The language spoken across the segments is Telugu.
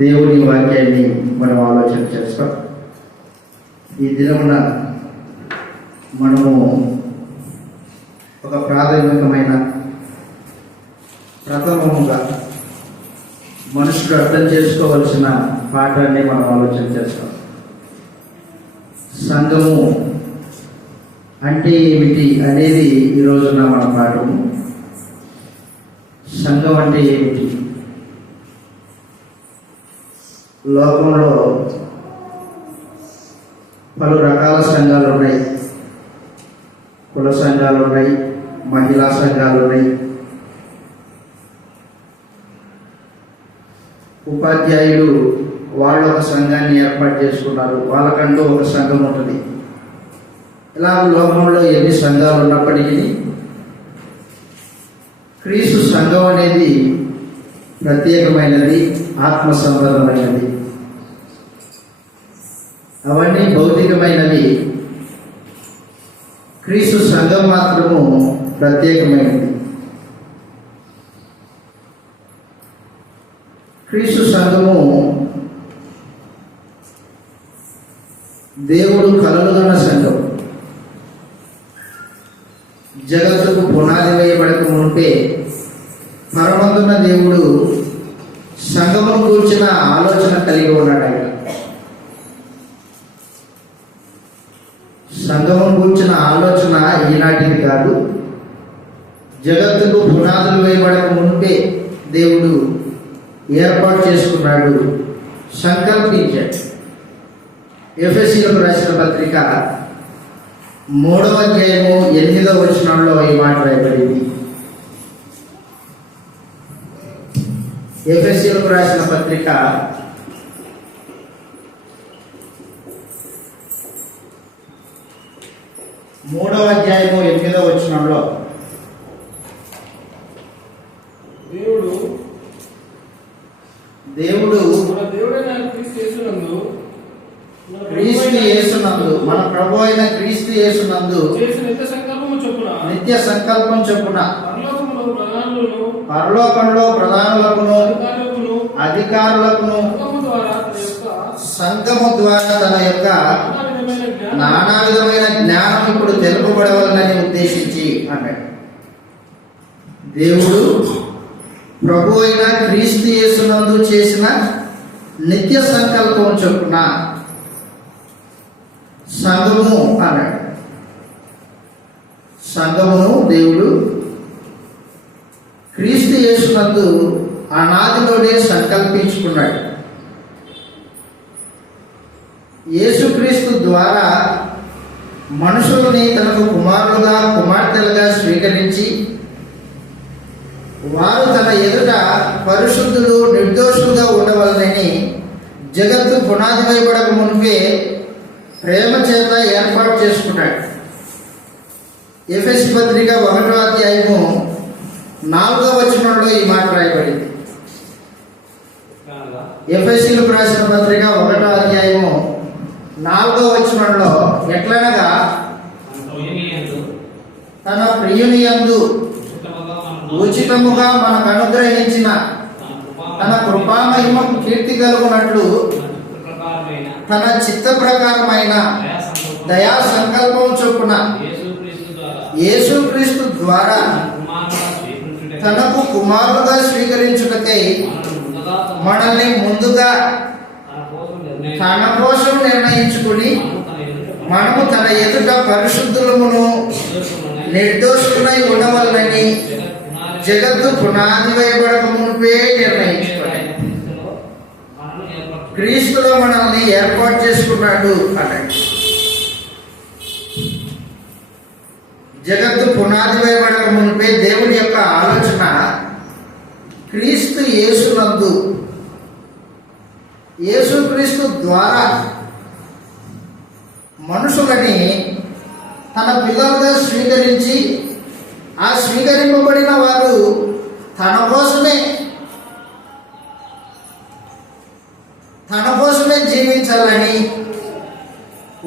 దేవుని వాక్యాన్ని మనం ఆలోచన చేస్తాం. ఈ దినమున మనము ఒక ప్రాథమికమైన ప్రథమముగా మనుషుడు అర్థం చేసుకోవలసిన పాఠాన్ని మనం ఆలోచన చేస్తాం. సంఘము అంటే ఏమిటి అనేది ఈరోజున మన పాఠము. సంఘం అంటే ఏమిటి? లోకంలో పలు రకాల సంఘాలు ఉన్నాయి. కుల సంఘాలు ఉన్నాయి, మహిళా సంఘాలు ఉన్నాయి, ఉపాధ్యాయులు వాళ్ళు ఒక సంఘాన్ని ఏర్పాటు చేసుకున్నారు, వాళ్ళకంటూ ఒక సంఘం ఉంటుంది. ఇలా లోకంలో ఎన్ని సంఘాలు ఉన్నప్పటికీ క్రీస్తు సంఘం అనేది ప్రత్యేకమైనది, ఆత్మ సంబంధమైనది. అవన్నీ భౌతికమైనవి. క్రీస్తు సంఘం మాత్రము ప్రత్యేకమైనది. క్రీస్తు సంఘము దేవుడు కలలుగన్న సంఘం. జగత్తుకు పునాది వేయబడక మునిపే పరమందున్న దేవుడు సంఘమును కూర్చిన ఆలోచన కలిగి ఉన్నాడు. ఆయన సంఘమును కూర్చిన ఆలోచన ఈనాటిది కాదు. జగత్తుకు పునాదులు వేయబడక మునిపే దేవుడు ఏర్పాటు చేసుకున్నాడు, సంకల్పించాడు. ఎఫెసీయులకు రాసిన పత్రిక 3వ అధ్యాయము 8వ వచనంలో ఈ మాట రాయబడింది. ఎఫెసీయులకు రాసిన పత్రిక 3వ అధ్యాయము 8వ వచనంలో దేవుడు క్రీస్తు యేసునందు, మన ప్రభు అయిన క్రీస్తు యేసునందు నిత్య సంకల్పం చొప్పున పరలోకంలో ప్రధానులకును అధికారులకును సంఘము ద్వారా తన యొక్క నానా విధమైన జ్ఞానం ఇప్పుడు తెలుపబడవాలని ఉద్దేశించి అన్నాడు. దేవుడు ప్రభు అయిన క్రీస్తు యేసునందు చేసిన నిత్య సంకల్పం చొప్పున సంఘము అన్నాడు. సంఘమును దేవుడు క్రీస్తు యేసునందు అనాదిలోనే సంకల్పించుకున్నాడు. యేసుక్రీస్తు ద్వారా మనుషుల్ని తనకు కుమారులుగా కుమార్తెలుగా స్వీకరించి వారు తన ఎదుట పరిశుద్ధులు నిర్దోషులుగా ఉండవలనని జగత్తు పునాది వేయబడక మునిపే ప్రేమ చేత ఏర్పాటు చేసుకున్నాడు. ఎఫెసీ పత్రిక 1వ అధ్యాయము 4వ వచనంలో ఈ మాట రాయబడింది. ఎఫెసీయులకు రాసిన పత్రిక 1వ అధ్యాయము 4వ వచనంలో ఎట్లనగా తన ప్రియుని యందు ఉచితముగా మనకు అనుగ్రహించిన తన కృపామహిమకు కీర్తి కలుగునట్లు తన చిత్త ప్రకారమైన దయా సంకల్పం చొప్పున యేసుక్రీస్తు ద్వారా తనకు కుమారుడుగా స్వీకరించుటకై మనల్ని ముందుగా తన కోసం నిర్ణయించుకుని మనము తన ఎదుట పరిశుద్ధులమును నిర్దోషులై ఉండవలనని జగత్తు పునాది వేయబడక మునిపే నిర్ణయించుకున్నాడు. క్రీస్తులో మనల్ని ఏర్పాటు చేసుకున్నాడు అన్నాడు. జగత్తు పునాది వేయబడక మునిపే దేవుని యొక్క ఆలోచన క్రీస్తు యేసునందు, యేసుక్రీస్తు ద్వారా మనుషులని తన పిల్లలుగా స్వీకరించి ఆ స్వీకరింపబడిన వారు తన కోసమే జీవించాలని,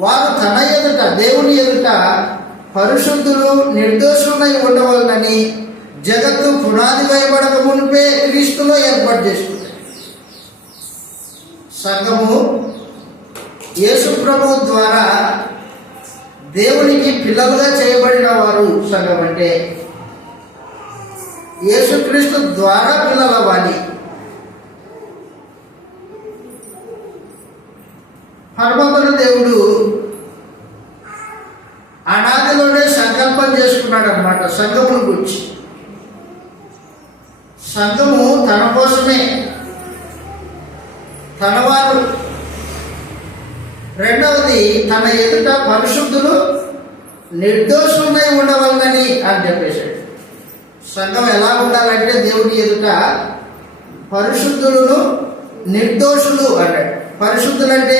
వారు తన ఎదుట దేవుని ఎదుట పరిశుద్ధులు నిర్దోషులై ఉండవలనని జగత్తు పునాది వేయబడక మునిపే క్రీస్తులో ఏర్పాటు చేసుకుంటాడు. సంఘము యేసు ప్రభు ద్వారా దేవునికి పిల్లలుగా చేయబడిన వారు. సంఘం అంటే యేసుక్రీస్తు ద్వారా పిల్లలవ్వాలి. పరమోన్నత దేవుడు అనాదిలోనే సంకల్పం చేసుకున్నాడు అన్నమాట సంఘమును గురించి. సంఘము తన కోసమే, తనవారు. రెండవది, తన ఎదుట పరిశుద్ధులు నిర్దోషులై ఉండవాలని అని చెప్పేశాడు. సంఘం ఎలా ఉండాలంటే దేవుని ఎదుట పరిశుద్ధులను నిర్దోషులు అన్నాడు. పరిశుద్ధులంటే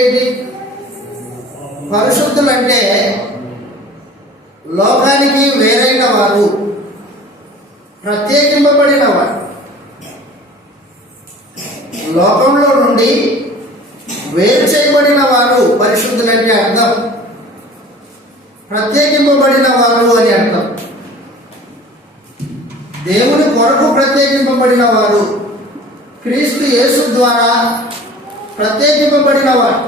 ఏంటి? పరిశుద్ధులంటే లోకానికి వేరైన వారు, ప్రత్యేకింపబడిన వారు. లోకంలో నుండి వేరు చేయబడిన వారు పరిశుద్ధులంటే అర్థం. ప్రత్యేకింపబడిన వారు అని అర్థం. దేవుని కొరకు ప్రత్యేకింపబడిన వారు, క్రీస్తు యేసు ద్వారా ప్రత్యేకింపబడిన వారు.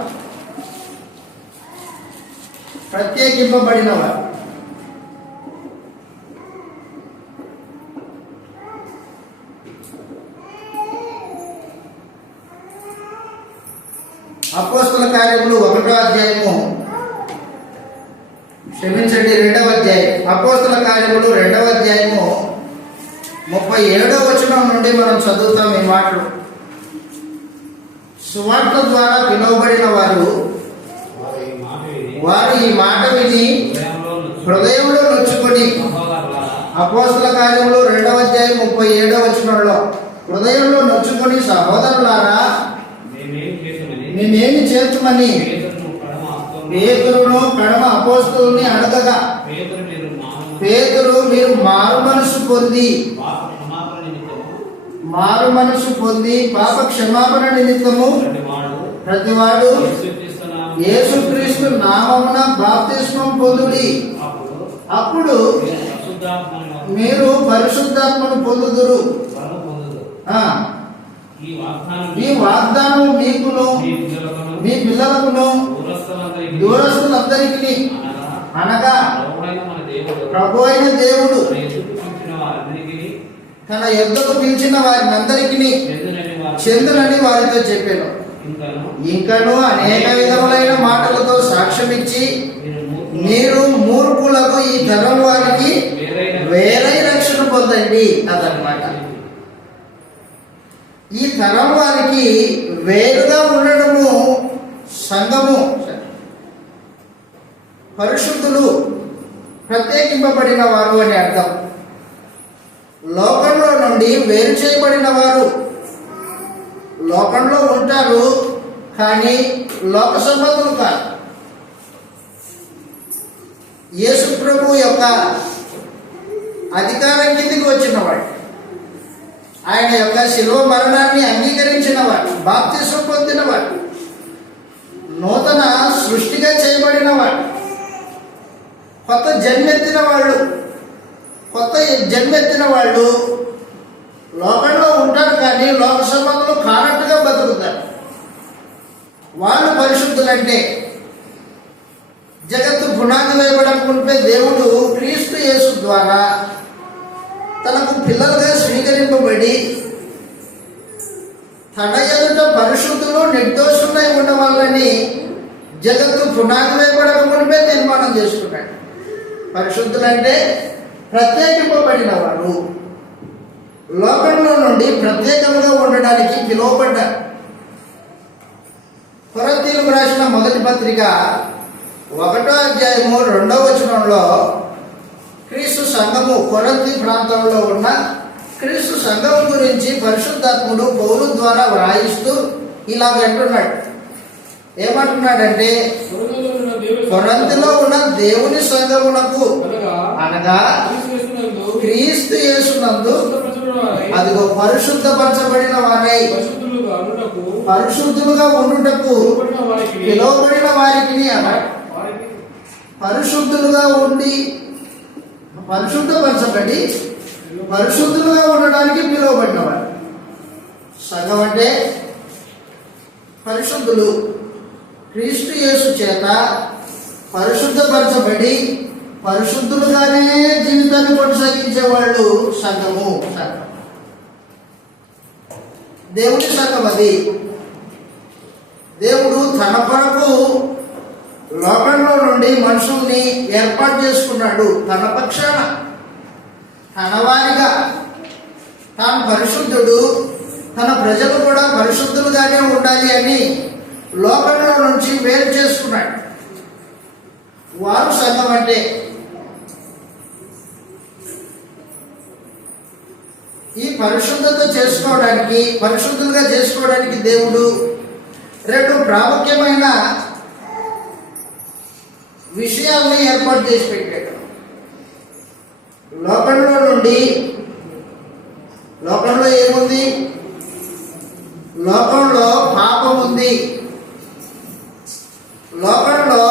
అపోస్తల కార్యములు 1వ అధ్యాయము, క్షమించండి 2వ అధ్యాయం. అపోస్తల కార్యములు 2వ అధ్యాయము 37వ వచనం నుండి మనం చదువుతాం ఈ మాటలు. సువార్త ద్వారా పిలువబడిన వారు ఈ మాట విని హృదయంలో నొచ్చుకొని, అపోస్తల కార్యములు 2వ అధ్యాయం 37వ వచనంలో, హృదయంలో నొచ్చుకొని, సహోదరులారా మేమేమి చేతుమని పేతురును కడమ అపోస్తలుని అడగగా, పేతురు మీరు మారు మనసు పొంది పాప క్షమాపణ నిమిత్తము ప్రతివాడు యేసుక్రీస్తు నామమున బాప్తిస్మం పొందుడి, అప్పుడు మీరు పరిశుద్ధాత్మను పొందుదురు. ఈ వాగ్దానం మీకును మీ పిల్లలకును దూరస్తులందరికీ, అనగా ప్రభు అయిన దేవుడు తన యొద్దకు పిలిచిన వారిని అందరికీ చెందునని వారితో చెప్పాను. ఇంకను అనేక విధములైన మాటలతో సాక్ష్యమిచ్చి మీరు మూర్ఖులకు ఈ తరం వారికి వేరే రక్షణ పొందండి అదనమాట. ఈ తరం వారికి వేరుగా ఉండడము సంఘము. పరిశుద్ధులు ప్రత్యేకింపబడిన వారు అని అర్థం. లోకంలో నుండి వేరు చేయబడిన వారు. లోకంలో ఉంటారు కానీ లోక సంబంధులు కాదు. యేసు ప్రభు యొక్క అధికారం కిందికి వచ్చినవాడు, ఆయన యొక్క శిలువ మరణాన్ని అంగీకరించినవాడు, బాప్తిసం పొందినవాడు, నూతన సృష్టిగా చేయబడినవాడు, కొత్త జన్మెత్తిన వాళ్ళు లోకంలో ఉంటారు కానీ లోక సంబంధులు కానట్టుగా బతుకుతారు. వాళ్ళు పరిశుద్ధులంటే జగత్తు పునాది వేయబడకుంటే దేవుడు క్రీస్తు యేసు ద్వారా తనకు పిల్లలుగా స్వీకరింపబడి తన ఎదుట పరిశుద్ధులు నిర్దోషులై ఉండవాలని జగత్తు పునాది వేయబడకుంటే నిర్మాణం చేసుకున్నాడు. పరిశుద్ధులంటే ప్రత్యేకింపబడిన వారు, లోకంలో నుండి ప్రత్యేకంగా ఉండడానికి పిలువబడ్డారు. కొరింథీయులకు రాసిన మొదటి పత్రిక 1వ అధ్యాయము 2వ వచనంలో క్రీస్తు సంఘము, కొరింథీ ప్రాంతంలో ఉన్న క్రీస్తు సంఘం గురించి పరిశుద్ధాత్ముడు పౌలు ద్వారా వ్రాయిస్తూ ఇలా అంటున్నాడు. ఏమంటున్నాడంటే, కొరింథీలో ఉన్న దేవుని సంఘమునకు అనగా క్రీస్తు యేసునందు అదిగో పరిశుద్ధపరచబడిన వారై పరిశుద్ధులుగా ఉండుటకు పిలువబడిన వారికి అన్నాడు. పరిశుద్ధులుగా ఉండి పరిశుద్ధపరచబడి పరిశుద్ధులుగా ఉండడానికి పిలువబడినవాడు. సంఘం అంటే పరిశుద్ధులు, క్రీస్తు యేసు చేత పరిశుద్ధపరచబడి పరిశుద్ధులుగానే జీవితాన్ని కొనసాగించే వాళ్ళు సంఘము. దేవుడి సంఘం అది. దేవుడు తన కొరకు లోకంలో నుండి మనుషుల్ని ఏర్పాటు చేసుకున్నాడు. తన పక్షాన, తన వారిగా. తాను పరిశుద్ధుడు, తన ప్రజలు కూడా పరిశుద్ధులుగానే ఉండాలి అని లోకంలో నుంచి వేరు చేసుకున్నాడు. వారు సంఘం అంటే. ఈ పరిశుద్ధత చేసుకోవడానికి, పరిశుద్ధులుగా చేసుకోవడానికి దేవుడు రెండు ప్రాముఖ్యమైన విషయాల్ని ఏర్పాటు చేసి పెట్టాడు. లోకంలో ఏముంది? లోకంలో పాపం ఉంది, లోకంలో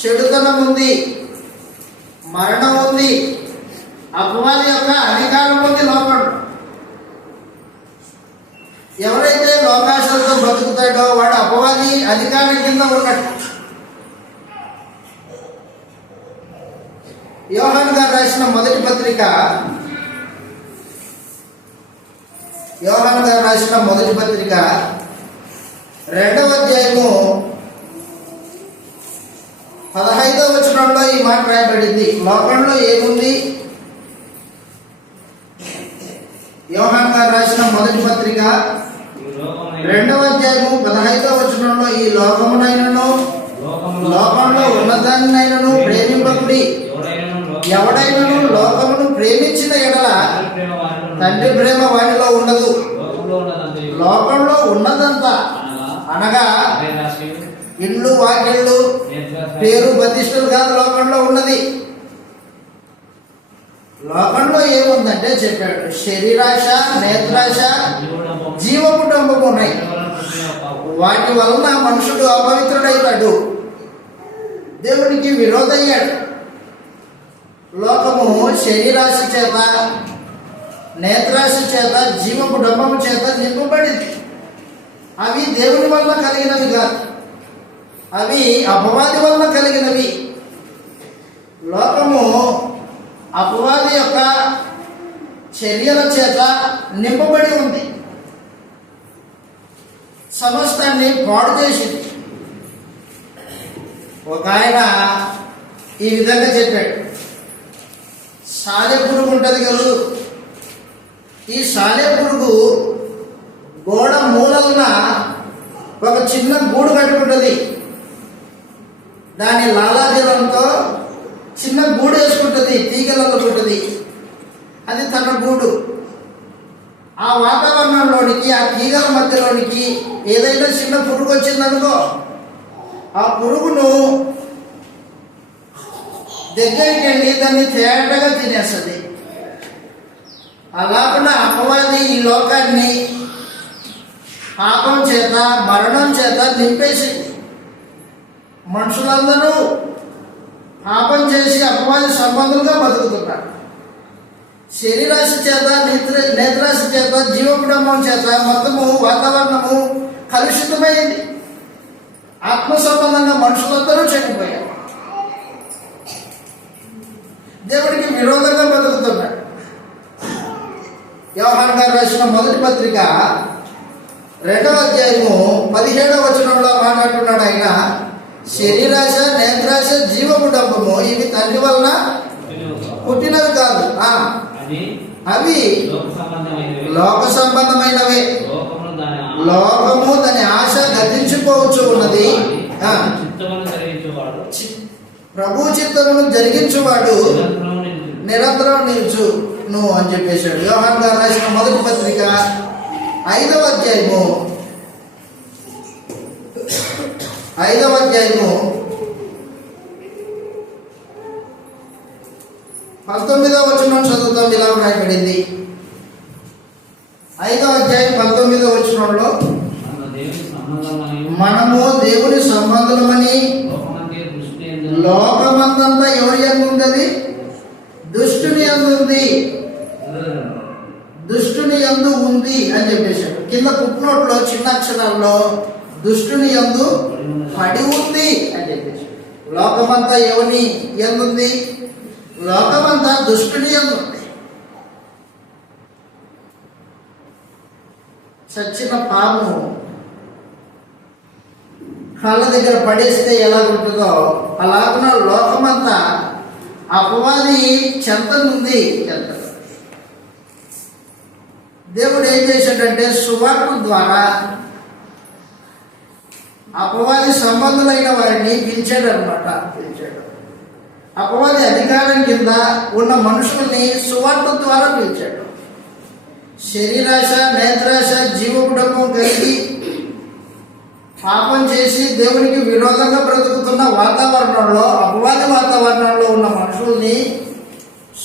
చెడుతనం ఉంది, మరణం ఉంది, అపవాది యొక్క అధికారం ఉంది లోకంలో. ఎవరైతే లోకాశలతో బతుకుతాడో వాడు అపవాది అధికారం కింద ఉన్నట్టు. యోహాను గారు రాసిన మొదటి పత్రిక 2వ అధ్యాయము 15వ వచనంలో ఈ మాట రాయబడింది. లోకంలో ఏముంది? యోహాను గారు రాసిన మొదటి పత్రిక 2వ అధ్యాయము 15వ వచనంలో ఈ లోకమునైనను లోకంలో ఉన్నదాన్నైనను ప్రేమింపకుడి. ఎవడైనను లోకమును ప్రేమించిన ఎడల తండ్రి ప్రేమ వాడిలో ఉండదు. లోకంలో ఉన్నదంతా అనగా ఇళ్ళు, వాకిళ్ళు, పేరు, ప్రతిష్టలు కాదు లోకంలో ఉన్నది. లోకంలో ఏముందంటే చెప్పాడు, శరీరాశ, నేత్రాశ, జీవ కుటుంబం ఉన్నాయి. వాటి వలన మనుషుడు అపవిత్రుడైతాడు, దేవునికి విరోధయ్యాడు. లోకము శరీరాశ చేత, నేత్రాశ చేత, జీవ కుటుంబము చేత నింపబడింది. అవి దేవుని వల్ల కలిగినవి కాదు, అవి అపవాది వల్ల కలిగినవి. లోకము అపవాది యొక్క చర్యల చేత నింపబడి ఉంది, సమస్తాన్ని పాడు చేసింది. ఒక ఆయన ఈ విధంగా చెప్పాడు, సాలెపురుగు ఉంటుంది కదా, ఈ సాలెపురుగు గోడ మూలన ఒక చిన్న గూడు కట్టుకుంటుంది. దాని లాలాజలంతో చిన్న గూడు వేసుకుంటుంది, తీగలు అల్లుకుంటుంది. అది తన గూడు. ఆ వాతావరణంలోనికి, ఆ తీగల మధ్యలోనికి ఏదైనా చిన్న పురుగు వచ్చిందనుకో, ఆ పురుగును దగ్గరికి వెళ్ళి దాన్ని తేటగా తినేస్తుంది. అలాగున అపవాది ఈ లోకాన్ని పాపం చేత, మరణం చేత నింపేసింది. మనుషులందరూ పాపం చేసి అపవాది సంబంధులుగా బతుకుతున్నారు. శరీరాశ చేత, నేత్రాశ చేత, జీవ కుటుంబం చేత మొత్తము వాతావరణము కలుషితమైంది. ఆత్మ సంబంధంగా మనుషులందరూ చెడిపోయారు, దేవుడికి విరోధంగా బతుకుతున్నాడు. యోహాను గారు రాసిన మొదటి పత్రిక 2వ అధ్యాయము 17వ వచనంలో మాట్లాడుతున్నాడు ఆయన, శరీరాశ, నేత్రాశ, జీవ కుటుంబము ఇవి తండ్రి వలన పుట్టినవి కాదు, అవి లోక సంబంధమైనవే. లోకము దాని ఆశ గతించిపోవచ్చు ఉన్నది. ప్రభు చిత్తమును జరిగించువాడు నిరంతరం నిలుచును అని చెప్పేశాడు. యోహాను గారు రాసిన మొదటి పత్రిక 5వ అధ్యాయము 19వ వచనం చదువుతాం. ఇలా రాయబడింది, 5వ అధ్యాయం 19వ వచనంలో, మనము దేవుని సంబంధమని లోకమంతా ఎవరి యందు ఉంది? దుష్టుని యందు ఉంది. దుష్టుని యందు ఉంది ఉంది అని చెప్పేశాడు. కింద పుట్టినోట్లో చిన్న అక్షరాల్లో దుష్టుని యందు పడి ఉంది అని చెప్పేశాడు. లోకమంతా ఎవని ఎందుంది? లోకమంతా దుష్టుని యందు ఉంది. చచ్చిన పాము కాళ్ళ దగ్గర పడేస్తే ఎలా ఉంటుందో అలాగున లోకమంతా అపవాది చెంతనుంది. దేవుడు ఏం చేశాడంటే సువార్త ద్వారా అపవాది సంబంధులైన వారిని పిలిచాడు అనమాట. అపవాది అధికారం కింద ఉన్న మనుషుల్ని సువార్త ద్వారా పిలిచాడు. శరీరాశ, నేత్రాశ, జీవకుడము కలిగి పాపం చేసి దేవునికి విరోధంగా బ్రతుకుతున్న వాతావరణంలో, అపవాది వాతావరణంలో ఉన్న మనుషుల్ని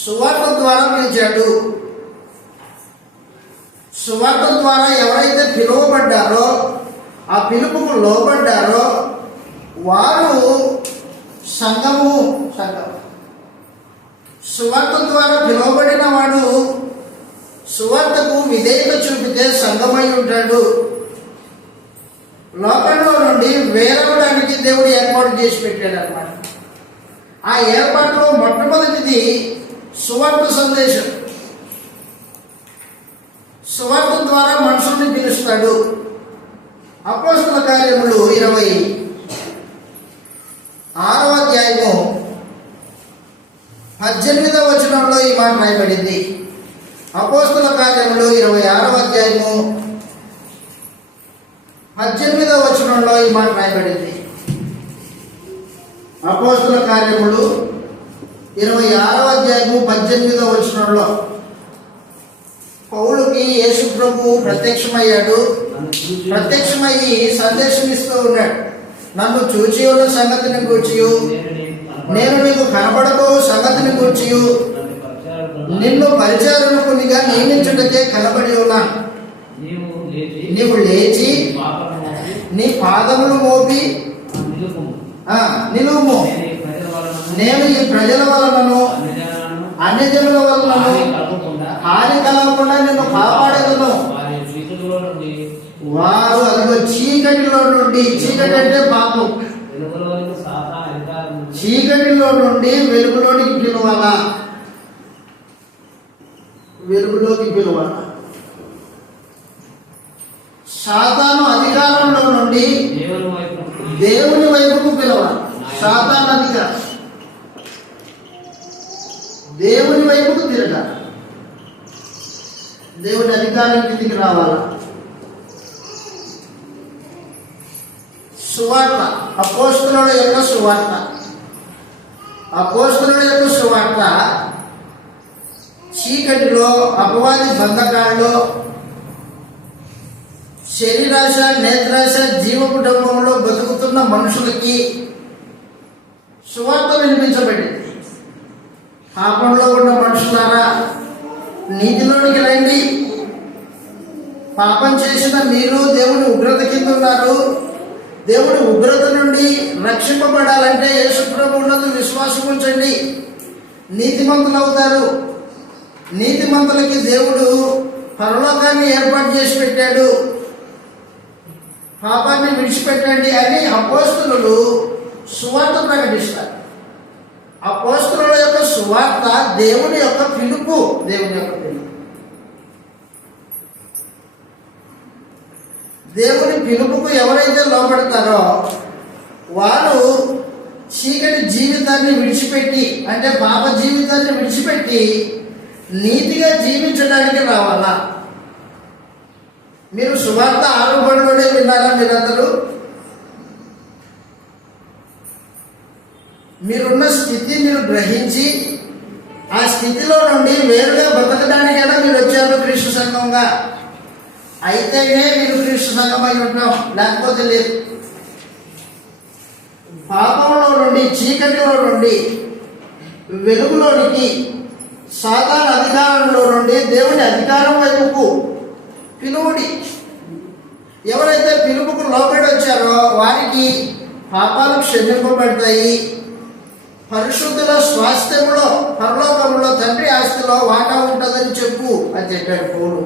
సువార్త ద్వారా పిలిచాడు. సువార్త ద్వారా ఎవరైతే పిలువబడ్డారో, ఆ పిలుపుకు లోబడ్డారో వారు సంఘము. సువార్త ద్వారా పిలువబడిన వాడు సువార్తకు విధేయత చూపితే సంఘమై ఉంటాడు. లోకంలో నుండి వేరవడానికి దేవుడు ఏర్పాటు చేసి పెట్టాడు అన్నమాట. ఆ ఏర్పాటులో మొట్టమొదటిది సువార్త సందేశం. సువార్త ద్వారా మనుషుల్ని పిలుస్తాడు. అపోస్తల కార్యములు 26వ అధ్యాయము 18వ వచనంలో ఈ మాట రాయబడింది. అపోస్తల కార్యములు 26వ అధ్యాయము 18వ వచనంలో ఈ మాట రాయబడింది. అపోస్తల కార్యములు 26వ అధ్యాయము 18వ వచనంలో పౌలుకి యేసు ప్రభు ప్రత్యక్షమయ్యాడు. ప్రత్యక్షమయ్యి సందేశం ఇస్తూ ఉన్నాడు. నన్ను చూచి ఉన్న సంగతిని గూర్చి, నేను నీకు కనబడబో సంగతిని గూర్చి నిన్ను పరిచారకునిగా నియమించుటకే కనబడి ఉన్నాను. నీవు లేచి నీ పాదములు మోపి నిలువుము. నేను ఈ ప్రజల వలనను అన్ని జనుల వలనను హాని కలగకుండా నిన్ను కాపాడేదను. వారు అదిగో చీకటిలో నుండి, చీకటి అంటే పాపం, చీకటిలో నుండి వెలుగులోనికి పిలువాలా, వెలుగులోకి పిలువాలా. సాతాను అధికారంలో నుండి దేవుని వైపుకు పిలవాలి. సాతాను అధికారం దేవుని వైపుకు తిరగాలి. దేవుని అధికారం కిందికి రావాలా. సువార్త, అపోస్తలుల యొక్క సువార్త. అపోస్తలుల యొక్క సువార్త చీకటిలో, అపవాది బంధకాల్లో, శరీరాశ, నేత్రాశ, జీవ కుటుంబంలో బతుకుతున్న మనుషులకి సువార్త వినిపించబడింది. పాపంలో ఉన్న మనుషులారా నీతిలోనికి రండి. పాపం చేసిన మీరు దేవుని ఉగ్రత కింద ఉన్నారు. దేవుని ఉగ్రత నుండి రక్షింపబడాలంటే యేసు ప్రభు ఉన్నందు విశ్వాసం ఉంచండి. నీతిమంతులు అవుతారు. నీతిమంతులకి దేవుడు పరలోకాన్ని ఏర్పాటు చేసి పెట్టాడు. పాపాన్ని విడిచిపెట్టండి అని అపోస్తలులు సువార్త ప్రకటిస్తారు. అపోస్తలుల యొక్క సువార్త దేవుని యొక్క పిలుపు. దేవుని యొక్క పిలుపు, దేవుని పిలుపుకు ఎవరైతే లోపడతారో వారు చీకటి జీవితాన్ని విడిచిపెట్టి, అంటే పాప జీవితాన్ని విడిచిపెట్టి నీతిగా జీవించడానికి రావాలా. మీరు సువార్త ఆరోపణలోనే విన్నారా? మీరందరూ మీరున్న స్థితి మీరు గ్రహించి ఆ స్థితిలో నుండి వేరుగా బ్రతకడానికైనా మీరు వచ్చారు క్రీస్తు సంఘంగా. అయితేనే మీరు క్రీస్తు సంఘం అయి ఉంటాం, లేకపోతే లేదు. పాపంలో నుండి, చీకటిలో నుండి వెలుగులోనికి, సాతాను అధికారంలో నుండి దేవుని అధికారం వైపుకు పిలువుడి. ఎవరైతే పిలుపుకు లోబడి వచ్చారో వారికి పాపాలు క్షమింపబడతాయి. పరిశుద్ధుల స్వాస్థ్యంలో, పరలోకంలో తండ్రి ఆస్తిలో వాటా ఉంటుందని చెప్పు అని చెప్పాడు పౌలు.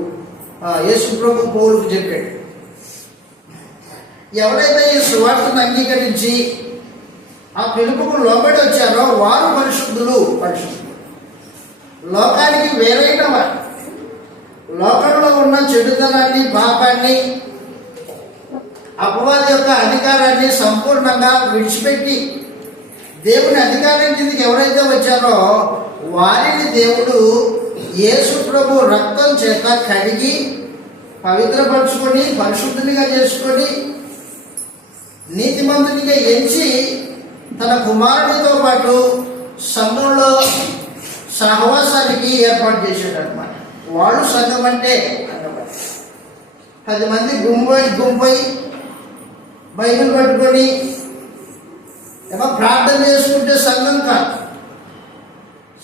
యేసు ప్రభు పౌలుకు చెప్పాడు. ఎవరైతే ఈ సువార్తను అంగీకరించి ఆ పిలుపుకు లోబడి వచ్చారో వారు పరిశుద్ధులు. లోకానికి వేరైన వారు, లోకంలో ఉన్న చెడుతనాన్ని, పాపాన్ని, అపవాది యొక్క అధికారాన్ని సంపూర్ణంగా విడిచిపెట్టి దేవుని అధికారం కిందకి ఎవరైతే వచ్చారో వారిని దేవుడు యేసు ప్రభు రక్తం చేత కడిగి పవిత్రపరచుకొని పరిశుద్ధునిగా చేసుకొని నీతిమంతునిగా ఎంచి తన కుమారునితో పాటు సంఘంలో సహవాసానికి ఏర్పాటు చేశాడు అనమాట. వాళ్ళు సంఘం అంటే 10 మంది గుంపై బైబిల్ పట్టుకొని ఏమో ప్రార్థన చేసుకుంటే సంఘం కాదు.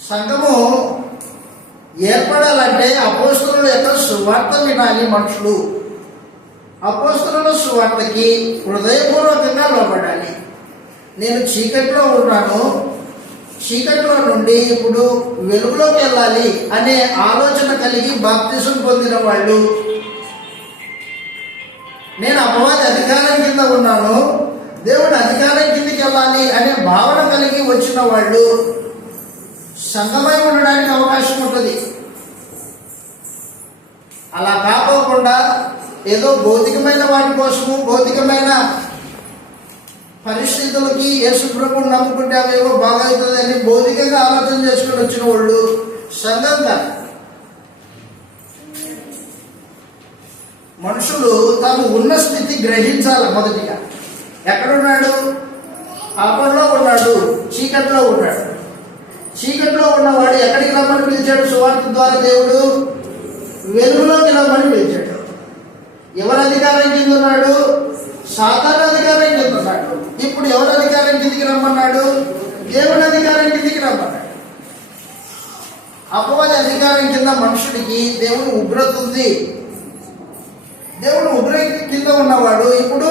సంఘము ఏర్పడాలంటే అపోస్తలుల యొక్క సువార్త వినాలి మనుషులు. అపోస్తలుల సువార్తకి హృదయపూర్వకంగా లోబడాలి. నేను చీకట్లో ఉన్నాను, చీకట్లో నుండి ఇప్పుడు వెలుగులోకి వెళ్ళాలి అనే ఆలోచన కలిగి బాప్తిసం పొందిన వాళ్ళు, నేను అపవాది అధికారం కింద ఉన్నాను, దేవుడి అధికారం కిందకి వెళ్ళాలి అనే భావన కలిగి వచ్చిన వాళ్ళు సంఘమై ఉండడానికి అవకాశం ఉంటుంది. అలా కాకోకుండా ఏదో భౌతికమైన వాటి కోసము, భౌతికమైన పరిస్థితులకి యేసు ప్రభువుని నమ్ముకుంటే అవేవో బాగా అవుతుందని భౌతికంగా ఆలోచన చేసుకుని వచ్చిన వాళ్ళు సంఘం కాదు. మనుషులు తాము ఉన్న స్థితి గ్రహించాలి. మొదటిగా ఎక్కడున్నాడు? పాపంలో ఉన్నాడు, చీకట్లో ఉన్నాడు. చీకట్లో ఉన్నవాడు ఎక్కడికి రమ్మని పిలిచాడు? సువార్త ద్వారా దేవుడు వెలుగులోకి రమ్మని పిలిచాడు. ఎవరి అధికారం కింద ఉన్నాడు? సాతాను అధికారం కింద ఉన్నాడు. ఇప్పుడు ఎవరి అధికారం కిందికి రమ్మన్నాడు? దేవుని అధికారం కిందికి రమ్మన్నాడు. అపవాది అధికారం కింద మనుషుడికి దేవుని ఉగ్రత ఉంది. దేవుడు ఉగ్రత కింద ఉన్నవాడు ఇప్పుడు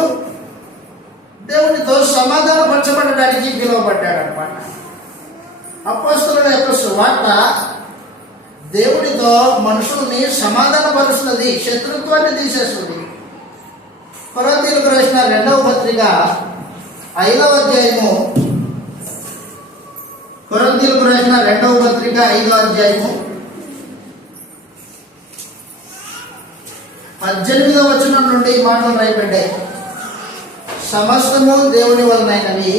దేవునితో సమాధానపరచబడడానికి పిలువబడ్డాడు అనమాట. అపోస్తలుల యొక్క సువార్త దేవుడితో మనుషుల్ని సమాధానపరుస్తున్నది, శత్రుత్వాన్ని తీసేస్తుంది. కొరింథీయులకు రాసిన 2వ పత్రిక 5వ అధ్యాయము, కొరింథీయులకు రాసిన 2వ పత్రిక 5వ అధ్యాయము 18వ వచనం నుండి మాటలు రాయబడ్డాయి. సమస్తము దేవుని వలనైనవి,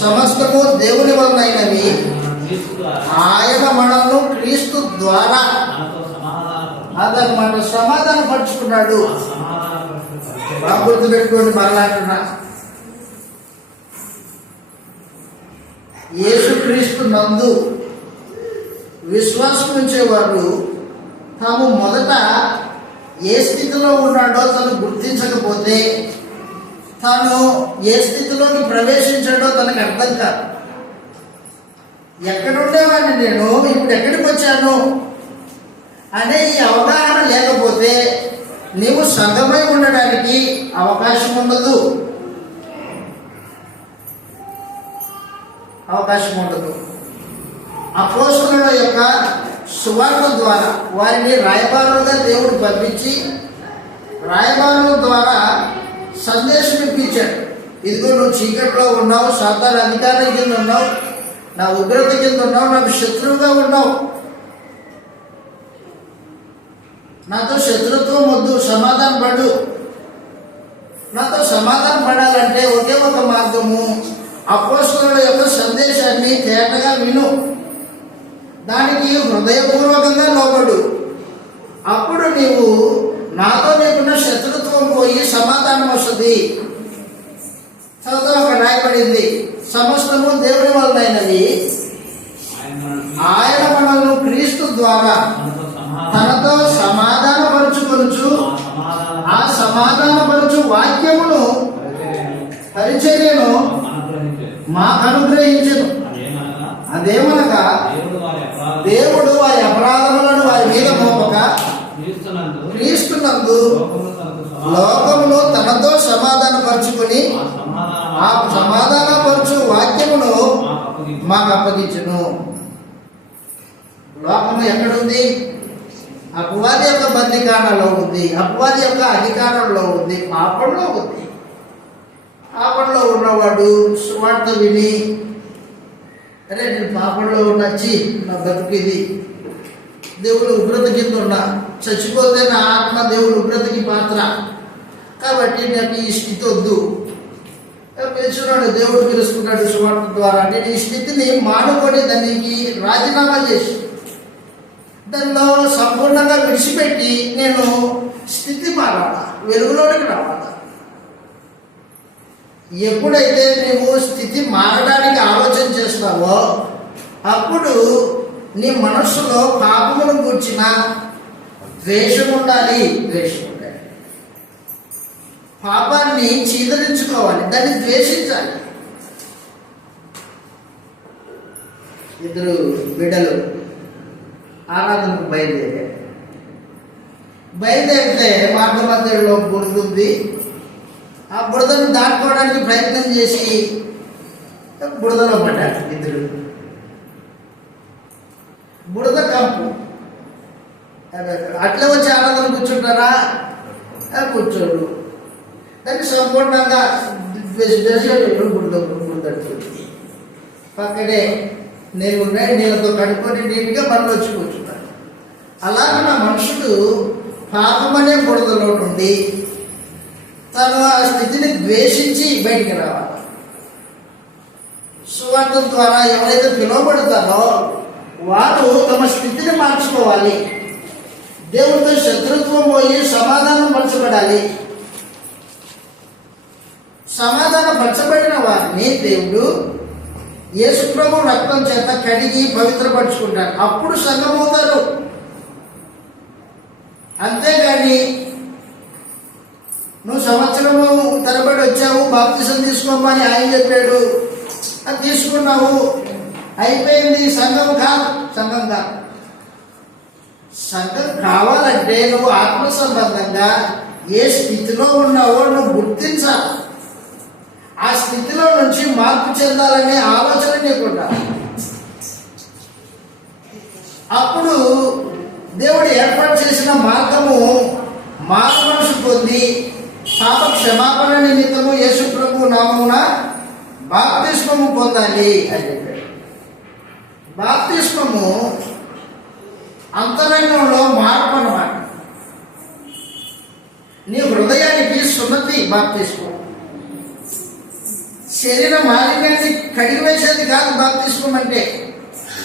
సమస్తము దేవుని వలనైనవి, ఆయన మనల్ని క్రీస్తు ద్వారా అదనమాట సమాధాన పరుచుకున్నాడు. బాగా గుర్తుపెట్టుకోండి. మరలాంటున్నా, యేసుక్రీస్తు నందు విశ్వాసం ఉంచేవారు తాము మొదట ఏ స్థితిలో ఉన్నాడో తను గుర్తించకపోతే తాను ఏ స్థితిలోకి ప్రవేశించాడో తనకు అర్థం కాదు. ఎక్కడుండేవాడిని నేను, ఇప్పుడు ఎక్కడికి వచ్చాను అనే ఈ అవగాహన లేకపోతే నీవు సంఘమై ఉండడానికి అవకాశం ఉండదు. అపోస్తలుల యొక్క సువార్త ద్వారా వారిని రాయబారులుగా దేవుడు పంపించి రాయబారుల ద్వారా సందేశం ఇప్పించాడు. ఇదిగో నువ్వు చీకట్లో ఉన్నావు, సాతాను అధికారం కింద ఉన్నావు, నా ఉగ్రత కింద ఉన్నావు, నాకు శత్రువుగా ఉన్నావు, నాతో శత్రుత్వం వద్దు, సమాధానం పడు. నాతో సమాధానం పడాలంటే ఒకే ఒక మార్గము, అపోస్తలుల యొక్క సందేశాన్ని తేటగా విను, దానికి హృదయపూర్వకంగా లోబడు. అప్పుడు నీవు నాతో నీకున్న శత్రుత్వం పోయి సమాధానం వస్తుంది. చదువుతో ఒక రాయబడింది, సమస్తము దేవుని వలనైనవి, ఆయన మనల్ని క్రీస్తు ద్వారా తనతో సమాధానపరుచుకొనుచు ఆ సమాధానపరచు వాక్యమును పరిచర్యను మాకు అనుగ్రహించను. అదేమనగా దేవుడు వారి అపరాధములను వారి మీద మోపక క్రీస్తునందు లోకమును తనతో సమాధానపరుచుకొని ఆ సమాధానపరచు వాక్యమును మాకు అప్పగించును. లోకము ఎక్కడుంది? అపవాది యొక్క బందికాణలో ఉంది, అపవాది యొక్క అధికారంలో ఉంది, పాపంలో ఉంది. పాపంలో ఉన్నవాడు సువార్త విని, అరే నేను పాపంలో ఉన్నచ్చి నా బతుకిది, దేవుడు ఉగ్రత కింద ఉన్నా, చచ్చిపోతే నా ఆత్మ దేవుడు ఉగ్రతకి పాత్ర, కాబట్టి నాకు ఈ స్థితి వద్దు. పిలుచున్నాడు, దేవుడు పిలుచుకున్నాడు సువార్త ద్వారా. నేను ఈ స్థితిని మానుకొని దానికి రాజీనామా చేసి దానిలో సంపూర్ణంగా విడిచిపెట్టి నేను స్థితి మారాలా, వెలుగులోనికి రావాలా. ఎప్పుడైతే నీవు స్థితి మారడానికి ఆలోచన చేస్తావో అప్పుడు నీ మనస్సులో పాపమును కూర్చిన ద్వేషం ఉండాలి. పాపాన్ని చీదరించుకోవాలి, దాన్ని ద్వేషించాలి. ఇద్దరు బిడ్డలు ఆరాధనకు బయలుదేరితే మార్గ మధ్యలో బురద ఉంది. ఆ బురదను దాటుకోవడానికి ప్రయత్నం చేసి బురదలో పడ్డాడు ఇద్దరు. బురద కంపు. అట్లా వచ్చి ఆరాధన కూర్చుంటారా? కూర్చోడు. దాన్ని సంపూర్ణంగా బురదడుతుంది. పక్కనే నీళ్ళు ఉన్నాయి, నీళ్ళతో కడుక్కొని నీట్గా మళ్ళీ వచ్చి కూర్చుంటారు. అలాగే నా మనుషుడు పాపమనే బురదలో నుండి తను ఆ స్థితిని ద్వేషించి బయటికి రావాలి. సువార్త ద్వారా ఎవరైతే పిలువబడతారో వారు తమ స్థితిని మార్చుకోవాలి. దేవుడితో శత్రుత్వం పోయి సమాధానం పరచబడాలి. సమాధాన పరచబడిన వారిని దేవుడు యేసుప్రభు రక్తం చేత కడిగి పవిత్రపరచుకుంటారు. అప్పుడు సంఘమవుతారు. అంతేగాని నువ్వు సంవత్సరము తరబడి వచ్చావు, బాప్తిసం తీసుకోమని ఆయన చెప్పాడు, అది తీసుకున్నావు, అయిపోయింది, సంఘం కాదు. సంఘం కావాలంటే నువ్వు ఆత్మ సంబంధంగా ఏ స్థితిలో ఉన్నావో నువ్వు గుర్తించాలి. ఆ స్థితిలో నుంచి మార్పు చెందాలనే ఆలోచన నీకుంటా. అప్పుడు దేవుడు ఏర్పాటు చేసిన మార్గము మారు మనసు పొంది పాప క్షమాపణ నిమిత్తము యేసు ప్రభు నామమున బాప్తిస్మము పొందాలి అని చెప్పాడు. బాప్తిస్మము అంతరంగంలో మార్పు అన్నమాట. నీ హృదయానికి సున్నతి బాప్తిస్మం. శరీర మాలిన్యాన్ని కడిగివేసేది కాదు బాప్తిస్మం అంటే.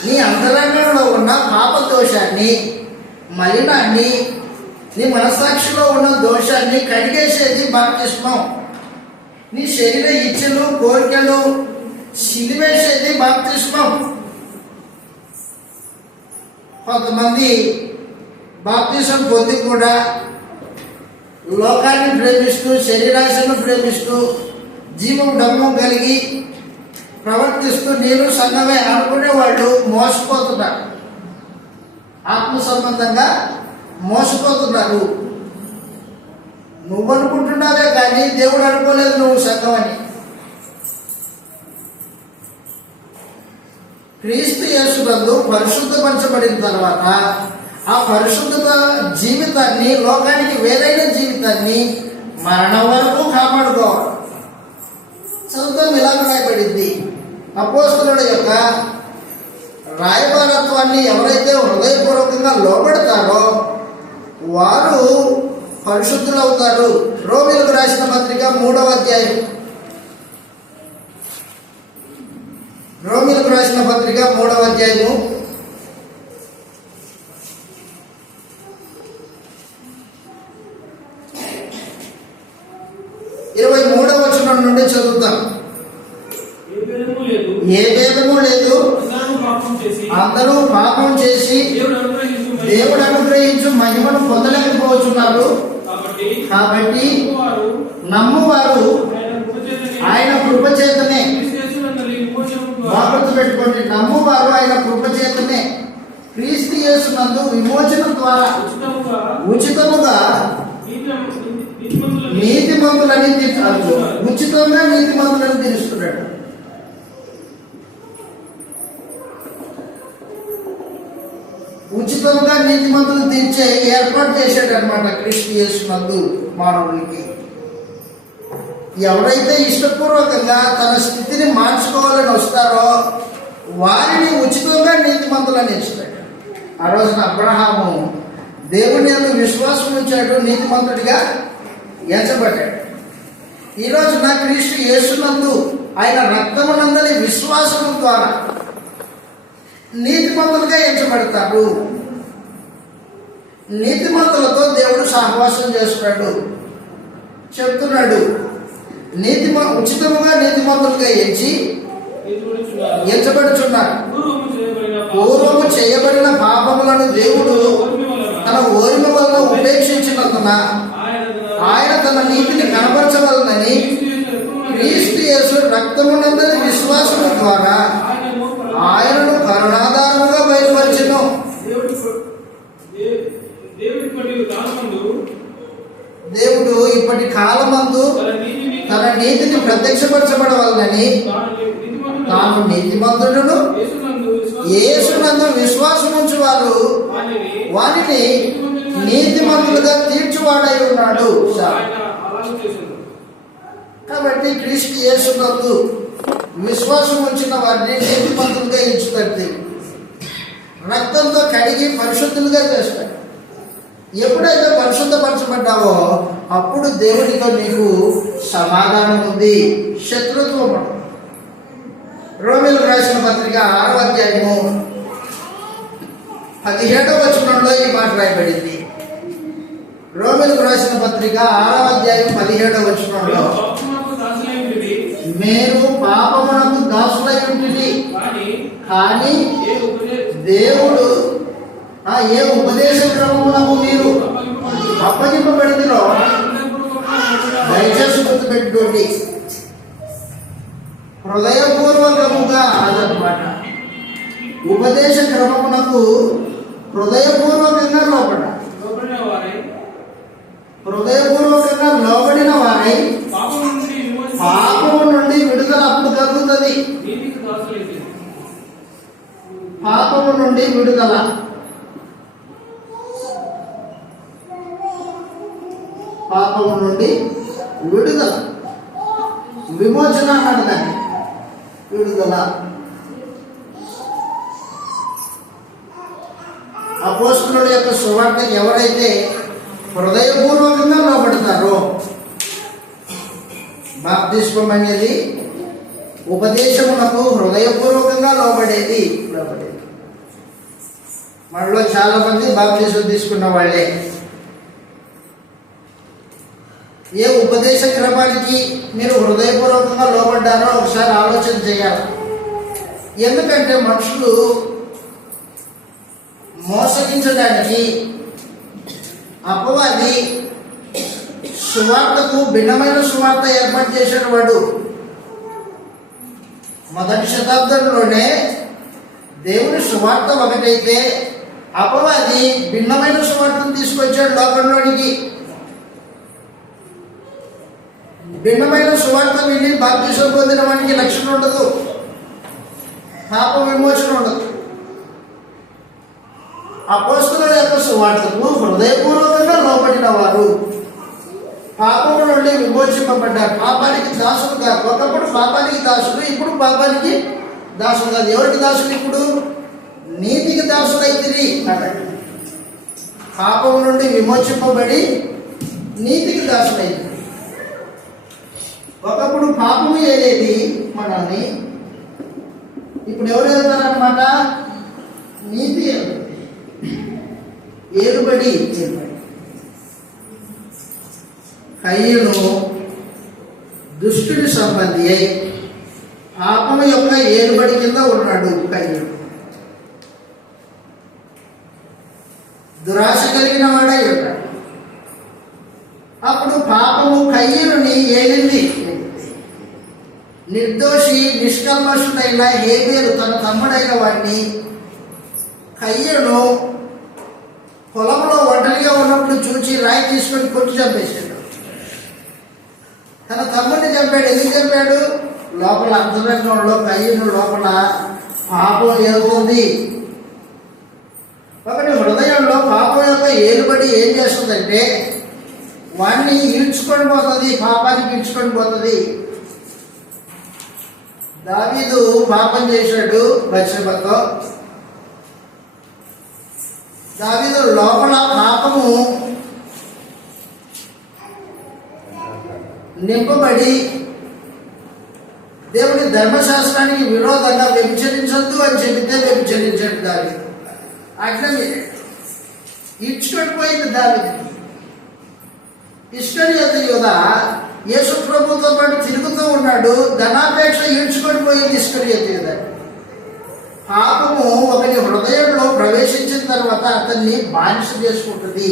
నీ అంతరంగంలో ఉన్న పాప దోషాన్ని, మలినాన్ని, నీ మనస్సాక్షిలో ఉన్న దోషాన్ని కడిగేసేది బాప్తిస్మం. నీ శరీర ఇచ్చలు, కోరికలు సిలివేసేది బాప్తిస్మం. కొంతమంది బాప్తిసం పొంది కూడా లోకాన్ని ప్రేమిస్తూ, శరీరాశను ప్రేమిస్తూ, జీవం డమ్మం కలిగి ప్రవర్తిస్తూ నేను సంఘమే అనుకునే వాళ్ళు మోసపోతున్నారు. ఆత్మ సంబంధంగా మోసపోతున్నారు. నువ్వు అనుకుంటున్నావే కానీ దేవుడు అనుకోలేదు నువ్వు సంఘం అని. క్రీస్తు యేసునందు పరిశుద్ధపరచబడిన తర్వాత ఆ పరిశుద్ధత జీవితాన్ని, లోకానికి వేరైన జీవితాన్ని మరణం వరకు కాపాడుకోవాలి. చదువుతాం ఇలా రాయబడింది. అపోస్తలుల యొక్క రాయబారత్వాన్ని ఎవరైతే హృదయపూర్వకంగా లోబడతారో వారు పరిశుద్ధులవుతారు. రోమీయులకు రాసిన పత్రిక 3వ అధ్యాయం. రోమీయులకు రాసిన పత్రిక 3వ అధ్యాయము 23వ వచనం నుండి చదువుతాం. ఏ భేదము లేదు, అందరూ పాపం చేసి దేవుడు అనుగ్రహించు మహిమను పొందలేకపోతున్నారు. కాబట్టి నమ్మువారు ఆయన కృప చేతనే, బాగుర్తు పెట్టుకోండి, నమ్మువారు ఆయన కృప చేతనే క్రీస్తు యేసునందు విమోచనం ద్వారా ఉచితముగా నీతిమంతులని తీర్చారు. ఉచితంగా నీతిమంతులని తీరుస్తున్నాడు. ఉచితంగా నీతిమంతులు తీర్చే ఏర్పాటు చేశాడు అనమాట క్రీస్తు యేసునందు మానవునికి. ఎవరైతే ఇష్టపూర్వకంగా తన స్థితిని మార్చుకోవాలని వస్తారో వారిని ఉచితంగా నీతిమంతులని ఎంచుతాడు. ఆ రోజున అబ్రహాము దేవుని యందు విశ్వాసం ఉంచాడు, నీతిమంతుడిగా ఎంచబడ్డాడు. ఈ రోజున క్రీస్తు యేసునందు ఆయన రక్తమునందని విశ్వాసం ద్వారా నీతిమంతులుగా ఎంచబడతారు. నీతిమంతులతో దేవుడు సహవాసం చేస్తున్నాడు. చెప్తున్నాడు, ఉచితముగా నీతిమంతులుగా ఎంచబడుచున్నారు. పూర్వము చేయబడిన పాపములను దేవుడు తన ఓర్మి వలన ఉపేక్షించినందున ఆయన తన నీతిని కనపరచవలనని క్రీస్తు యేసు రక్తమునందరి విశ్వాసము ద్వారా ఆయనను కరుణాధారముగా బయలుపరిచెను. దేవుడు ఇప్పటి కాలమందు తన నీతిని ప్రత్యక్షపరచబడవలనని తాను నీతిమంతుడును యేసునందు విశ్వాసం ఉంచు వారు వారిని నీతిమంతులుగా తీర్చువాడై ఉన్నాడు. కాబట్టి క్రీస్తు యేసునందు విశ్వాసం ఉంచిన వారిని నీతిమంతులుగా ఎంచుతాడు. రక్తంతో కడిగి పరిశుద్ధులుగా చేస్తాడు. ఎప్పుడైతే పరిశుద్ధపరచబడ్డావో అప్పుడు దేవునితో నీకు సమాధానం ఉంది, శత్రుత్వం ఉండదు. రోమీయులకు రాసిన పత్రిక 6వ అధ్యాయము 17వ వచనంలో ఈ మాట రాయబడింది. రోమీయులకు రాసిన పత్రిక 6వ అధ్యాయం 17వ వచనంలో, మీరు పాపమునకు దాసులై ఉంటిరి, కానీ దేవుడు ఏ ఉపదేశ క్రమమునకు మీరు అప్పగింపబడినో దయచేసి గుర్తుపెట్టుకోండి. హృదయపూర్వకముగా అదనమాట. ఉపదేశ క్రమమునకు హృదయపూర్వకంగా లోబడిన వారై పాపము నుండి విడుదల అప్పుడు కలుగుతుంది. పాపము నుండి విడుదల, పాపము నుండి విడుదల, విమోచన అన్నాడు దాన్ని, విడుదల. అపోస్తలుల యొక్క సువార్త ఎవరైతే హృదయపూర్వకంగా లోబడతారో, బాప్తిస్మం అనేది ఉపదేశమునకు హృదయపూర్వకంగా లోబడేది. మనలో చాలా మంది బాప్తిస్మం తీసుకున్న వాళ్ళే. ఏ ఉపదేశ క్రమానికి మీరు హృదయపూర్వకంగా లోబడ్డారో ఒకసారి ఆలోచన చేయాలి. ఎందుకంటే మనుషులు మోసగించడానికి అపవాది సువార్తకు భిన్నమైన సువార్త ఏర్పాటు చేశాడు. వాడు మొదటి శతాబ్దంలోనే దేవుని సువార్త ఒకటైతే అపవాది భిన్నమైన సువార్తను తీసుకొచ్చాడు లోకంలోనికి. భిన్నమైన సువార్త విని బాప్తిసం పొందిన వానికి రక్షణ ఉండదు, పాప విమోచన ఉండదు. అపోస్తలుల యొక్క సువార్తకు హృదయపూర్వకంగా లోబడిన వారు పాపము నుండి విమోచింపబడ్డారు. పాపానికి దాసులు కాదు. ఒకప్పుడు పాపానికి దాసులు, ఇప్పుడు పాపానికి దాసులు కాదు. ఎవరికి దాసులు? ఇప్పుడు నీతికి దాసులైతిరి అన్నాడు. పాపము నుండి విమోచింపబడి నీతికి దాసులైతిరి. ఒకప్పుడు పాపము ఏలేది మనల్ని, ఇప్పుడు ఎవరు వెళ్తారనమాట? నీతి ఏలుబడి. కయ్యను దుష్టుడి సంబంధి అయి పాపము యొక్క ఏలుబడి కింద ఉన్నాడు. కయ్యను దురాశ కలిగిన వాడై ఉన్నాడు. అప్పుడు పాపము కయ్యనుని ఏలింది. నిర్దోషి నిష్కల్మషుడైన హేబేలు తన తమ్ముడైన వాడిని కయ్యను పొలంలో ఒంటరిగా ఉన్నప్పుడు చూచి రాయి తీసుకొని కొట్టి చంపేశాడు. తన తమ్ముడిని చంపాడు. ఎందుకు చంపాడు? లోపల అంతరంగంలో కయ్యను లోపల పాపం ఎదుగుతుంది. ఒకటి హృదయంలో పాపం యొక్క ఏలుబడి ఏం చేస్తుందంటే వాడిని ఈడ్చుకొని పోతుంది, పాపానికి ఈడ్చుకొని పోతుంది. దావీదు పాపం చేశాడు బత్షెబతో. దావీదు లోపల పాపము నింపబడి దేవుని ధర్మశాస్త్రానికి విరోధంగా వ్యభిచరించొద్దు అని చెబితే వ్యభిచరించాడు దావీదు. అట్లా ఈడ్చుకొని పోయింది దావీదు. ఇస్కరియోతు యూద యేసు ప్రభుతో పాటు తిరుగుతూ ఉన్నాడు. ధనాపేక్ష ఈడ్చుకొని పోయింది ఇస్కరియోతు యూద. పాపము ఒకరి హృదయంలో ప్రవేశించిన తర్వాత అతన్ని బానిస చేసుకుంటుంది.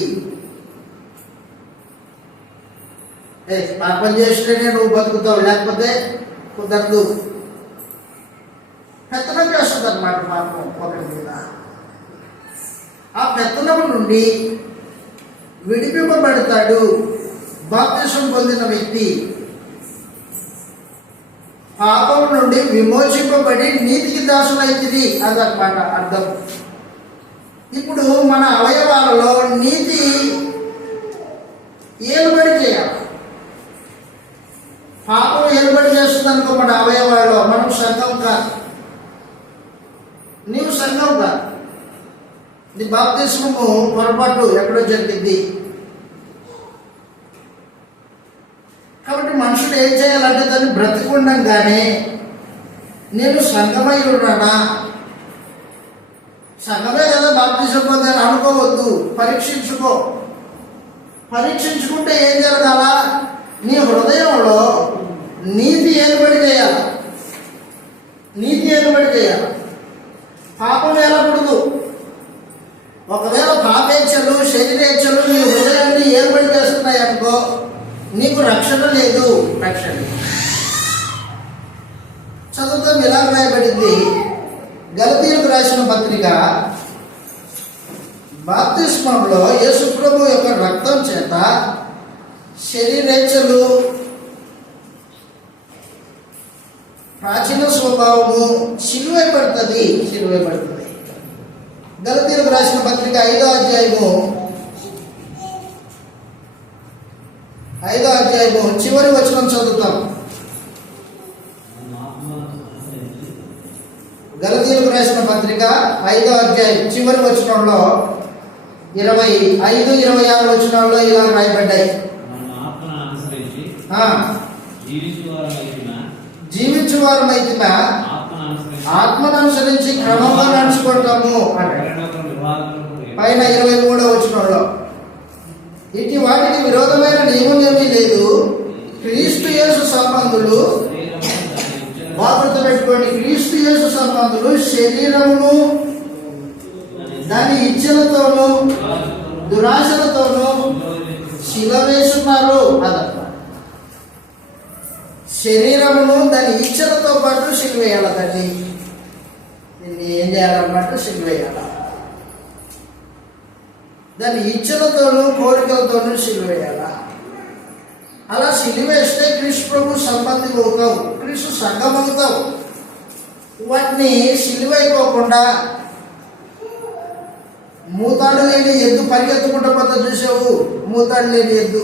పాపం చేస్తేనే నువ్వు బతుకుతావు, లేకపోతే కుదరదు. పెత్తనం చేస్తుంది అన్నమాట పాపం ఒకరి మీద. ఆ పెత్తనం నుండి విడిపింపబడతాడు బాప్తిసం పొందిన వ్యక్తి. పాపం నుండి విమోచింపబడి నీతికి దాసులైతుంది అదన్నమాట అర్థం. ఇప్పుడు మన అవయవాలలో నీతి ఏలుబడి చేయాలి. పాపం ఏలుబడి చేస్తుంది అనుకో మన అవయవాలలో, మనం సంఘం కాదు, నీవు సంఘం కాదు. నీ బాప్తిస్మము పొరపాటు ఎక్కడో జరిగింది. కాబట్టి మనుషులు ఏం చేయాలంటే దాన్ని బ్రతికుండంగానే నేను సంఘమై ఉన్నానా, సంఘమే కదా బాప్తిజం పొందాలని అనుకోవద్దు. పరీక్షించుకుంటే ఏం జరగాల? నీ హృదయంలో నీతి ఏలుబడి చేయాలి. పాపం ఏలకూడదు. ఒకవేళ పాపేచ్ఛలు శరీరేచ్ఛలు నీ హృదయాన్ని ఏలుబడి చేస్తున్నాయి అనుకో, నీకు రక్షణ లేదు. చదువుతాం ఇలా రాయబడింది. గలతీయులకు రాసిన పత్రిక, బాప్తిస్మంలో యేసు ప్రభు యొక్క రక్తం చేత శరీరేచ్ఛలు, ప్రాచీన స్వభావము సిలువైపడుతుంది. గలతీయులకు రాసిన పత్రిక 5వ అధ్యాయము చివరి వచనం చదువుతాం. గలతీయులకు రాసిన పత్రిక 5వ అధ్యాయం చివరి వచనంలో 25, 26 వచనాల్లో ఇలా రాయబడ్డాయి. జీవించువారమైతిన ఆత్మను అనుసరించి క్రమంగా నడుచుకుంటాము. పైన 23వ వచనంలో ఇటు వాటికి విరోధమైన నియమం ఏమీ లేదు. క్రీస్తు యేసు సంబంధులు, వాటితో పెట్టుకోండి, క్రీస్తు యేసు సంబంధులు శరీరమును దాని ఇచ్చలతోనూ దురాశలతోనూ శిలవేస్తున్నారు. అదన్నమాట. శరీరమును దాని ఇచ్చలతో పాటు సిలువేయాల. దీన్ని ఏం చేయాలన్నమాట? సిలువేయాల. దాని ఇచ్చలతోనూ కోరికలతోనూ సిలువేయాల. అలా సిలువేస్తే క్రీస్తు ప్రభు సంబంధి అవుతావు, క్రీస్తు సంఘం అవుతావు. వాటిని సిలువైపోకుండా మూతాడు లేని ఎద్దు పరిగెత్తుకుంటూ పోతా చూసావు, మూతాడు లేని ఎద్దు,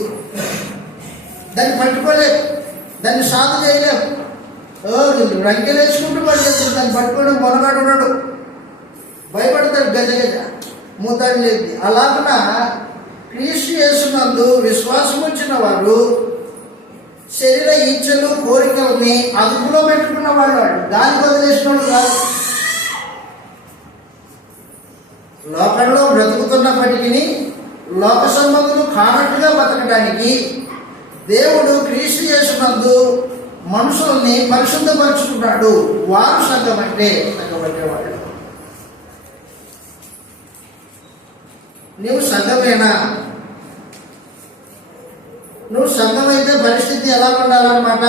దాన్ని పట్టుకోలేవు, దాన్ని సాధు చేయలేవు. రంకెలు వేసుకుంటూ పరిగెత్తుడు, దాన్ని పట్టుకోవడం మొనగాడు ఉన్నాడు, భయపడతాడు గజ మూతాడు లేదు. అలాగున క్రీస్తు యేసునందు విశ్వాసం వచ్చిన వారు శరీర ఇచ్చలు కోరికలని అదుపులో పెట్టుకున్న వాళ్ళు, దాన్ని వదిలేసిన వాళ్ళు కాదు. లోకంలో బ్రతుకుతున్నప్పటికీ లోక సంబంధులు కానట్టుగా బతకడానికి దేవుడు క్రీస్తు యేసునందు మనుషుల్ని పరిశుద్ధపరుచుకున్నాడు. వారు సంఘం అంటే సంఘపట్టేవాళ్ళు. నువ్వు సంఘమేనా? నువ్వు సంఘమైతే పరిస్థితి ఎలా ఉండాలన్నమాట?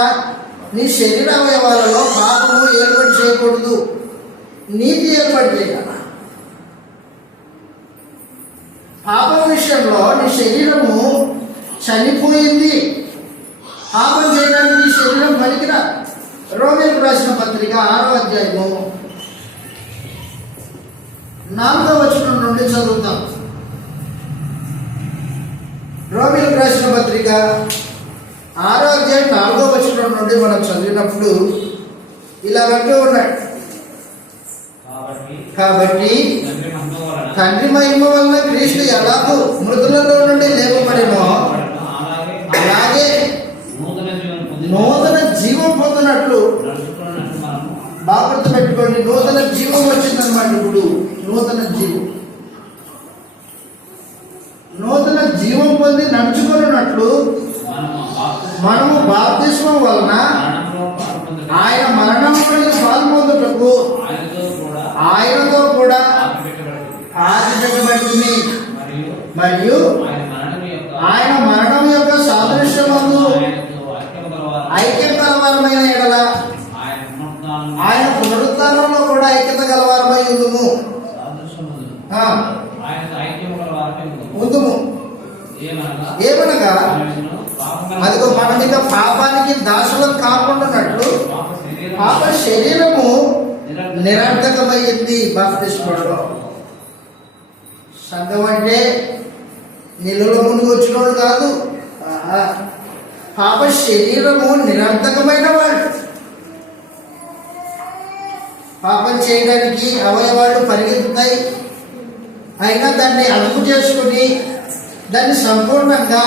నీ శరీర అవయవాలలో పాపము ఏర్పాటు చేయకూడదు, నీతి ఏర్పాటు చేయాలి. పాపం విషయంలో నీ శరీరము చనిపోయింది, పాపం చేయడానికి నీ శరీరం పలికిన. రోమీయులకు రాసిన పత్రిక 6వ అధ్యాయము 4వ వచనం నుండి చదువుతాం. రోమీయులకు రాసిన పత్రిక 6వ అధ్యాయం 4వ వచనం నుండి మనం చదివినప్పుడు ఇలా అంటూ ఉన్నాడు, కాబట్టి తండ్రి మహిమ వలన క్రీస్తు ఎలాగో మృతులలో నుండి లేపబడేమో అలాగే నూతన జీవం పొందినట్లు. బాగా గుర్తుపెట్టుకోండి, నూతన జీవం వచ్చిందన్నమాట. ఇప్పుడు నూతన జీవం పొంది నడుచుకున్నట్లు మనము బాప్తిస్మం వలన ఆయన మరణంలో పాల్పొందుటకు ఆయనతో కూడా ఆదిపెట్టబడింది. మరియు ఆయన మరణం యొక్క సాదృశ్యమందు ఐక్యత గలవారమైన ఎడల ఆయన పునరుత్థానంలో కూడా ఐక్యత గలవారమై ఉందుము. ఏమనగా అదిగో మనం ఇక పాపానికి దాసులం కాకుండానట్లు పాప శరీరము నిరర్థకమైంది. బాప్తిస్మలో సంఘం అంటే నీళ్ళలో ముందుకు వచ్చినోడు కాదు, పాప శరీరము నిరర్థకమైన వాడు. పాపం చేయడానికి అవయవాలు పరిగెత్తుతాయి, అయినా దాన్ని అదుపు చేసుకుని దాన్ని సంపూర్ణంగా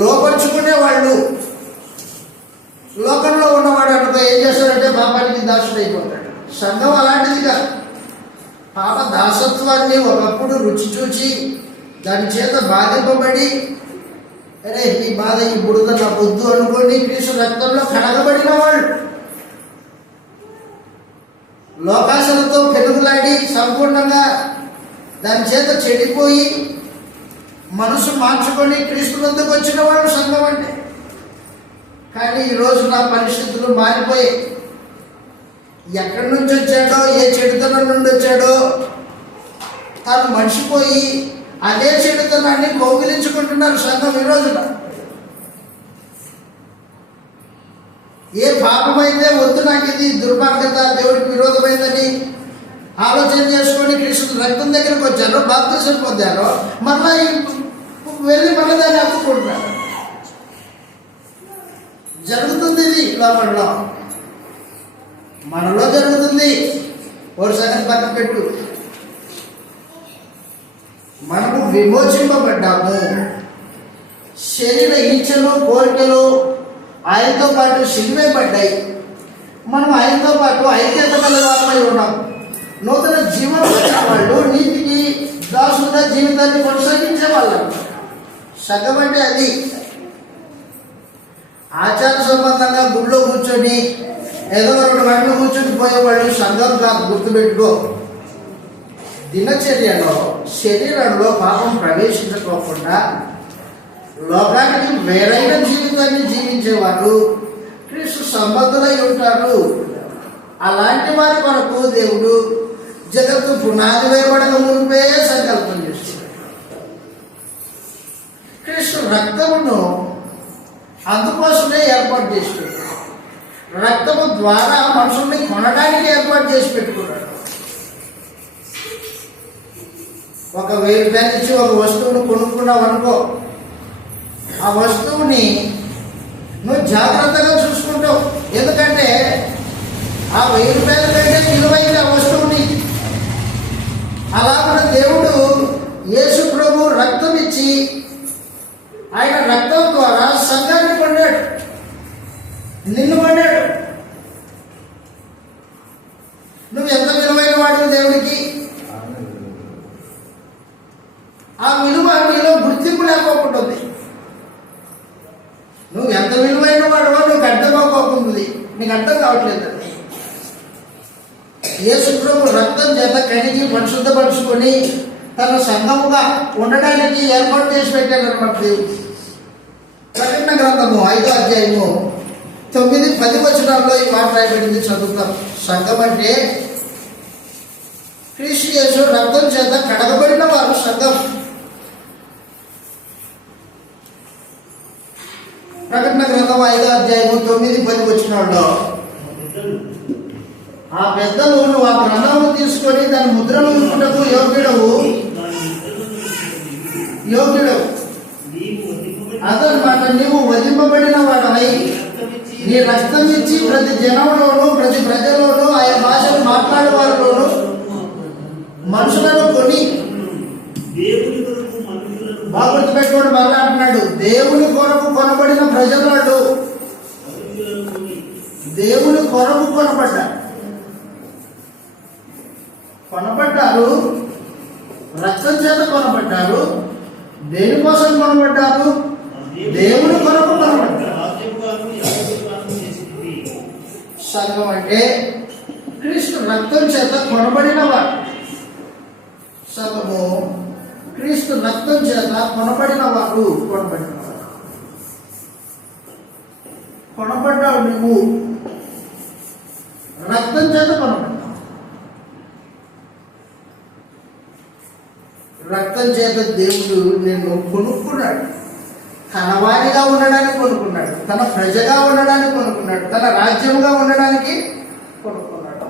లోపరుచుకునే వాళ్ళు. లోకంలో ఉన్నవాడు అనుకో ఏం చేస్తాడంటే పాపానికి దాసుడు అయిపోతాడు. సంఘం అలాంటిది కాదు. పాప దాసత్వాన్ని ఒకప్పుడు రుచి చూచి దాని చేత బాధింపబడి, అరే ఈ బాధ ఈ బుడద నా పొద్దు అనుకోని క్రీస్తు రక్తంలో కడగబడిన వాళ్ళు. లోకాశలతో పెరుగులాడి సంపూర్ణంగా దాని చేత చెడిపోయి మనసు మార్చుకొని క్రీస్తునందుకు వచ్చిన వాళ్ళు సంఘం అంటే. కానీ ఈరోజు నా పరిస్థితులు మారిపోయి, ఎక్కడి నుంచి వచ్చాడో ఏ చెడుతనం నుండి వచ్చాడో తాను మర్చిపోయి అదే చెడుతనాన్ని కౌగిలించుకుంటున్నారు సంఘం ఈ రోజున. ఏ పాపమైతే వద్దు నాకు ఇది దుర్మార్గత దేవుడికి విరోధమైందని ఆలోచన చేసుకొని కృష్ణుడు రక్తం దగ్గరకు వచ్చారో బాప్తిసం పొందారో మళ్ళా వెళ్ళి మళ్ళీ దాన్ని అప్పుకుంటున్నారు. జరుగుతుంది ఇది లోపల, మనలో జరుగుతుంది. ఒక సంగతి పక్కన పెట్టు, మనము విమోచింపబడ్డాము. శరీర ఇచ్చలు కోరికలు ఆయనతో పాటు సిలువేయబడ్డాయి. మనం ఆయనతో పాటు ఐక్యత కలవారమై ఉన్నాం. నూతన జీవనం వచ్చిన వాళ్ళు నీతికి దాసుగా జీవితాన్ని కొనసాగించే వాళ్ళు. సగం అంటే అది ఆచార సంబంధంగా గుళ్ళో కూర్చొని ఏదో 2 గంటలు కూర్చొని పోయేవాళ్ళు సంఘం కాదు. గుర్తుపెట్టుకో, దినచర్యలో శరీరంలో పాపం ప్రవేశించుకోకుండా లోకానికి వేరైన జీవితాన్ని జీవించేవారు క్రీస్తు సంబంధులై ఉంటారు. అలాంటి వారి కొరకు దేవుడు జగత్తు పునాది వేయబడక మునిపే సంకల్పం చేస్తున్నాడు. క్రీస్తు రక్తమును అందుకోసమే ఏర్పాటు చేసి పెట్టుకున్నాడు. రక్తము ద్వారా మనుషుల్ని కొనడానికి ఏర్పాటు చేసి పెట్టుకున్నాడు. ఒక 1000 రూపాయలు ఇచ్చి ఒక వస్తువును కొనుక్కున్నావు అనుకో, ఆ వస్తువుని నువ్వు జాగ్రత్తగా చూసుకుంటావు. ఎందుకంటే ఆ 1000 రూపాయల కంటే విలువైన వస్తువుని. అలా మన దేవుడు యేసు ప్రభు రక్తం ఇచ్చి ఆయన రక్తం ద్వారా సంఘాన్ని కొన్నాడు, నిన్ను కొన్నాడు. నువ్వు ఎంత విలువైన వాడు దేవుడికి. ఆ విలువ నీలో గుర్తింపు లేకపోతుంది. నువ్వు ఎంత విలువైన వాడవో నువ్వు అర్థమవుకోకుంది, నీకు అర్థం కావట్లేదు. యేసు ప్రభు రక్తం చేత కడిగి పరిశుద్ధపరుచుకొని తన సంఘముగా ఉండడానికి ఏర్పాటు చేసి పెట్టాడు అన్నమాట దేవుడు. ప్రకటన గ్రంథము 5వ అధ్యాయము 9, 10 వచనాల్లో ఈ మాట రాయబడింది, చదువుతాం. సంఘం అంటే క్రీస్తు యేసు రక్తం చేత కడగబడిన వారు సంఘం. ప్రకటన గ్రంథం 5వ అధ్యాయము 9, 10 వచనాల్లో ఆ పెద్దలు నువ్వు ఆ గ్రంథము తీసుకొని దాని ముద్రను ఉంచుటకు యోగ్యుడవు అదనమాట. నీవు వధింపబడిన వాడవై నీ రక్తం ఇచ్చి ప్రతి జనంలోను ప్రతి ప్రజల్లోనూ ఆయా భాషలు మాట్లాడే వారిలోను మనుషులను కొని బాగా గుర్తుపెట్టుకోండి. మళ్ళా అంటున్నాడు, దేవుని కొరకు కొనబడిన ప్రజలు, దేవుని కొరకు కొనబడ్డారు, రక్తం చేత కొనబడ్డారు. దేనికోసం కొనబడ్డారు? దేవుని కొరకు కొనబడ్డారు. సంఘం అంటే క్రీస్తు రక్తం చేత కొనబడిన వాడు. సంఘము క్రీస్తు రక్తం చేత కొనబడిన వాడు. కొనబడ్డావు నువ్వు, రక్తం చేత కొనబడ్డావు. రక్తం చేత దేవుడు నిన్ను కొనుక్కున్నాడు. తన వారిగా ఉండడానికి కొనుక్కున్నాడు, తన ప్రజగా ఉండడానికి కొనుక్కున్నాడు, తన రాజ్యముగా ఉండడానికి కొనుక్కున్నాడు.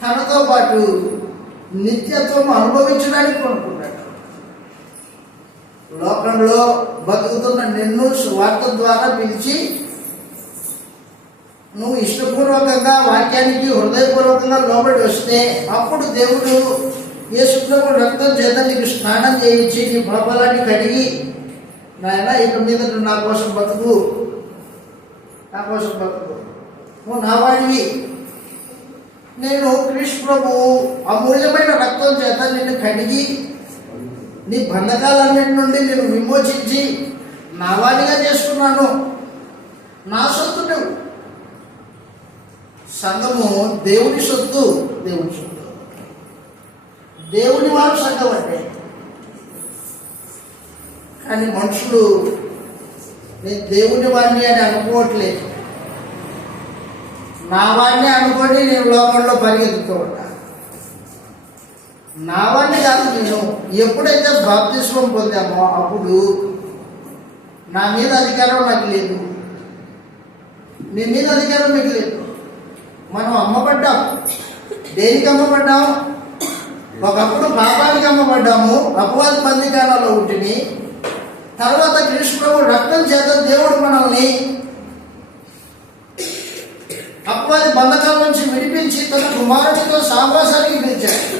తనతో పాటు నిత్యత్వం అనుభవించడానికి కొనుక్కున్నాడు. లోకంలో బతుకుతున్న నిన్ను సువార్త ద్వారా పిలిచి నువ్వు ఇష్టపూర్వకంగా వాక్యానికి హృదయపూర్వకంగా లోబడి వస్తే అప్పుడు దేవుడు యేసుప్రభు రక్తం చేత నీకు స్నానం చేయించి నీ పాపాలన్నీ కడిగి, నాయన ఇక మీద నా కోసం బతుకు, నువ్వు నా వాడివి, నేను క్రీస్తు ప్రభు అమూల్యమైన రక్తం చేత నిన్ను కడిగి నీ బంధకాలన్నిటి నుండి నేను విమోచించి నా వాడిగా చేసుకున్నాను, నా సొత్తు నువ్వు. సంఘము దేవుని సొత్తు, దేవుని వాడు సంఘం అంటే. కానీ మనుషులు నేను దేవుని వాడిని అని అనుకోవట్లేదు. నా వాడిని అనుకోని నేను లోకంలో పరిగెత్తుతూ ఉంటా. నా వాడిని కాదు. నేను ఎప్పుడైతే బాప్తిస్మం పొందామో అప్పుడు నా మీద అధికారం నాకు లేదు, మీ మీద అధికారం మీకు లేదు. మనం అమ్మబడ్డాం. దేనికి అమ్మబడ్డాం? ఒకప్పుడు పాపానికి అమ్మబడ్డాము, అపవాది బందీకానాలో ఉంటిని. తర్వాత క్రీస్తు ప్రభు రక్తం చేత దేవుడు మనల్ని అపవాది బంధకాల నుంచి విడిపించి తన కుమారుడితో సావాసానికి పిలిచాడు.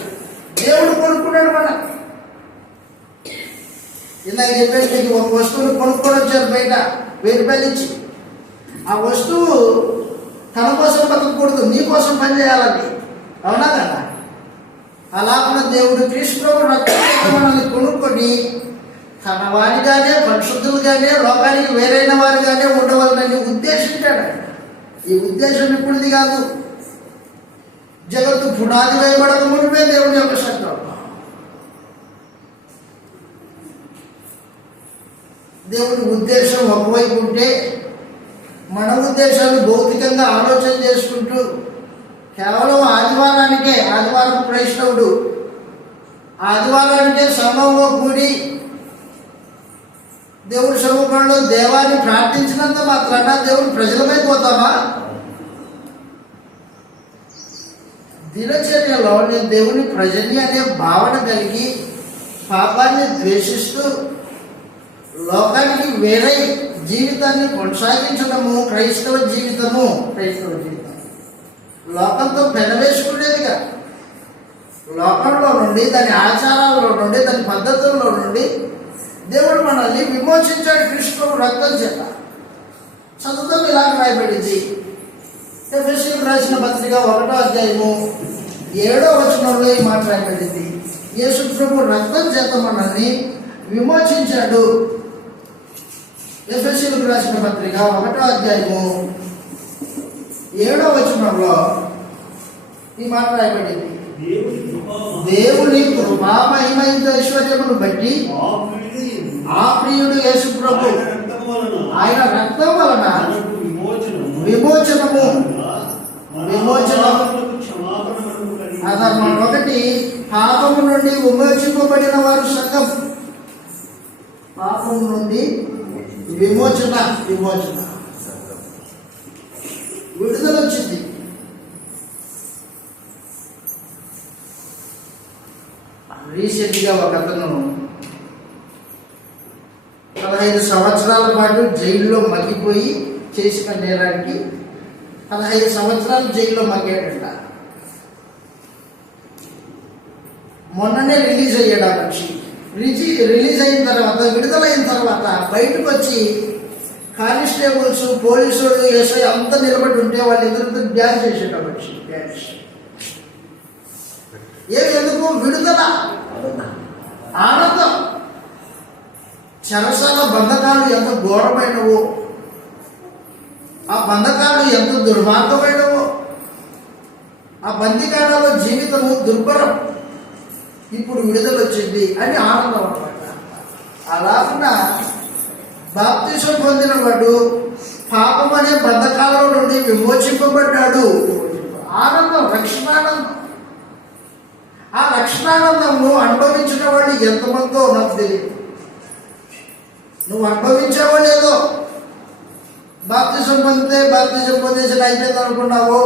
దేవుడు కొనుక్కున్నాడు మన. ఇందాక చెప్పేసి మీకు ఒక వస్తువును కొనుక్కొని వచ్చారు బయట 1000 రూపాయలు ఇచ్చి. ఆ వస్తువు తన కోసం బతకూడదు, నీ కోసం పనిచేయాలని. అవునా కదా? అలా ఉన్న దేవుడు క్రీస్తు ప్రభు రక్తం మనల్ని కొనుక్కొని తన వారిగానే పరిశుద్ధులుగానే లోకానికి వేరైన వారిగానే ఉండవాలని ఉద్దేశించాడు. ఈ ఉద్దేశం ఇప్పుడుది కాదు. జగత్తు పునాది వేయబడక మునిపే దేవుని యొక్క సంకల్పం. దేవుని ఉద్దేశం ఒకవైపు ఉంటే మన ఉద్దేశాలు భౌతికంగా ఆలోచన చేసుకుంటూ కేవలం ఆదివారం క్రైస్తవుడు ఆదివారానికే సమూహంలో కూడి దేవుడి సముఖంలో దేవాన్ని ప్రార్థించినంత మాత్రాన దేవుని ప్రజలపై పోతామా? దినచర్యలో నేను దేవుని ప్రజల్ని అనే భావన కలిగి పాపాన్ని ద్వేషిస్తూ లోకానికి వేరే జీవితాన్ని కొనసాగించడము క్రైస్తవ జీవితము. లోకంతో పెనవేసుకునేదిగా, లోకంలో నుండి దాని ఆచారాల్లో నుండి దాని పద్ధతుల్లో నుండి దేవుడు మనల్ని విమోచించాడు క్రీస్తు రక్తం చేత. చదువుతాం ఇలాగ రాయబడింది. ఎఫెసీయులకు రాసిన పత్రిక 1వ అధ్యాయము 7వ వచనంలో ఈ మాట రాయబడింది. యేసు ప్రభు రక్తం చేత మనల్ని విమోచించాడు. ఎఫెసీయులకు రాసిన పత్రిక 1వ అధ్యాయము 7వ వచనంలో ఈ మాట రాయబడింది. దేవుని కృపా మహిమ ఐశ్వర్యమును బట్టి ఆ ప్రియుడు యేసు ప్రభు ఆయన రక్తం వలన విమోచనం. అదర్మం 1 పాపము నుండి విమోచింపబడిన వారు సంఘం. పాపం నుండి విమోచన విడుదల వచ్చింది. రీసెంట్గా ఒక అతను 15 సంవత్సరాల పాటు జైల్లో మగ్గిపోయి చేసిన నేరానికి 15 సంవత్సరాలు జైల్లో మగ్గాడంట. మొన్ననే రిలీజ్ అయ్యాడు ఆ మనిషి. రిలీజ్ అయిన తర్వాత, విడుదలైన తర్వాత బయటకు వచ్చి కానిస్టేబుల్స్, పోలీసులు, ఎస్ఐ అంతా నిలబడి ఉంటే వాళ్ళిద్దరితో డ్యాన్స్ చేసాడు ఆ మనిషి. డ్యాన్స్ ఎందుకు? విడుదల, ఆనందం. చెరసాల బంధకాలు ఎంత ఘోరమైనవో, ఆ బంధకాలు ఎంత దుర్మార్గమైనవో, ఆ బందికాలలో జీవితము దుర్భరం, ఇప్పుడు విడుదల వచ్చింది అని ఆనందం అనమాట. అలాగున్న బాప్తిసం పొందిన వాడు పాపం అనే బంధకాల నుండి విమోచింపబడ్డాడు. ఆనందం, రక్షణానందం. ఆ రక్షణానందము అనుభవించిన వాళ్ళు ఎంతమందో నాకు తెలియదు. నువ్వు అనుభవించావో లేదో, బాప్తిసం పొందేసిన అయిపోయింది అనుకున్నావో,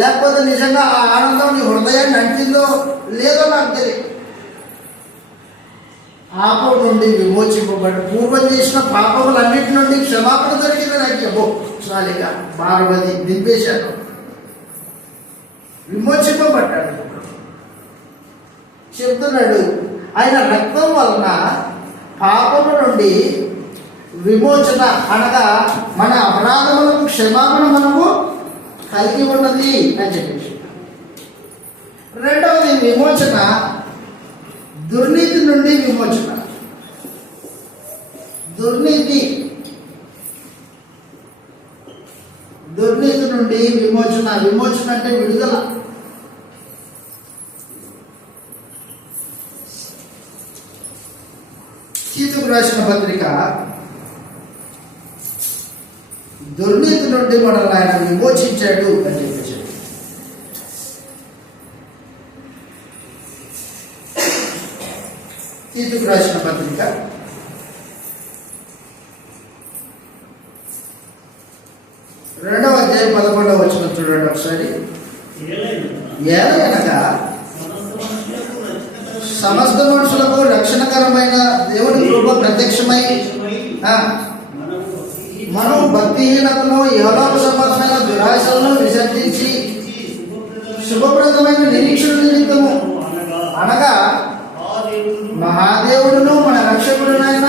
లేకపోతే నిజంగా ఆ ఆనందం నీ హృదయాన్ని అంటిందో లేదో నాకు తెలియదు. పాపం నుండి విమోచింపబడి పూర్వం చేసిన పాపములన్నిటి నుండి క్షమాపణ దొరికింది నాకు. చాలిగా భారవతి దింపేశాను, విమోచింపబడ్డాడు. చెప్తున్నాడు, ఆయన రక్తం వలన పాపము నుండి విమోచన, అనగా మన అపరాధములకు క్షమాపణ మనము కలిగి ఉన్నది అని చెప్పేసి. రెండవది విమోచన, దుర్నీతి నుండి విమోచన. దుర్నీతి నుండి విమోచన. విమోచన అంటే విడుదల. తీతుకు రాసిన పత్రిక, దుర్నీతి నుండి మనల్ని ఆయన విమోచించాడు అని చెప్పేసి. తీతుకు రాసిన పత్రిక 2వ అధ్యాయం 11వ వచనం చూడండి ఒకసారి. ఏలయనగా సమస్త మనుషులకు రక్షణకరమైన దేవుని కృప ప్రత్యక్షమై మనం భక్తిహీనతను, యెహోవా సంబంధమైన దురాశలను విసర్జించి శుభప్రదమైన నిరీక్షణ నిమిత్తము, అనగా మహాదేవుడును మన రక్షకుడునైన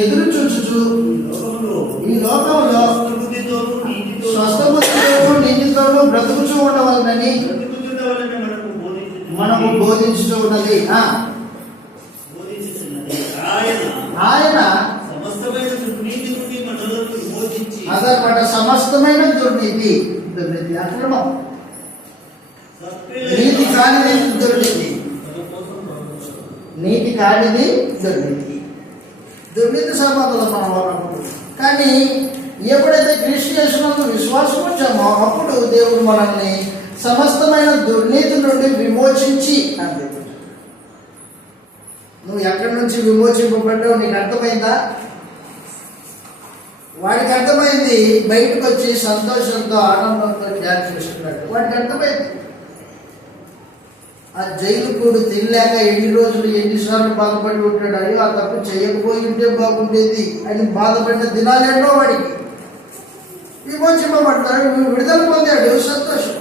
ఎదురు చూచుచు ఈ లోకంలో స్వస్థబుద్ధితోనూ నీతితోనూ బ్రతుకుచూ ఉండవలనని మనము బోధించుతూ ఉన్నది. ఆయన అదనమాట సమస్తమైన దుర్నీతి. అక్రమం, నీతి కానిది దుర్నీతి. నీతి కానిది దుర్నీతి. దుర్నీతి సంబంధం మనం అన్నప్పుడు. కానీ ఎప్పుడైతే క్రీస్తు విశ్వాసం వచ్చామో అప్పుడు దేవుడు మనల్ని సమస్తమైన దుర్నీతి నుండి విమోచించి అంటే, నువ్వు ఎక్కడి నుంచి విమోచింపబడ్డావు నీకు అర్థమైందా? వాడికి అర్థమైంది. బయటకు వచ్చి సంతోషంతో ఆనందంతో ధ్యానం చేస్తున్నాడు. వాడికి అర్థమైంది. ఆ జైలు కూడు తినలేక ఎన్ని రోజులు ఎన్నిసార్లు బాధపడి ఉంటాడు. అయ్యో ఆ తప్పు చేయకపోయి ఉంటే బాగుండేది అని బాధపడిన దినాలేనో వాడికి. విమోచింపబడ్డాడు, విడుదల పొందాడు, సంతోషం.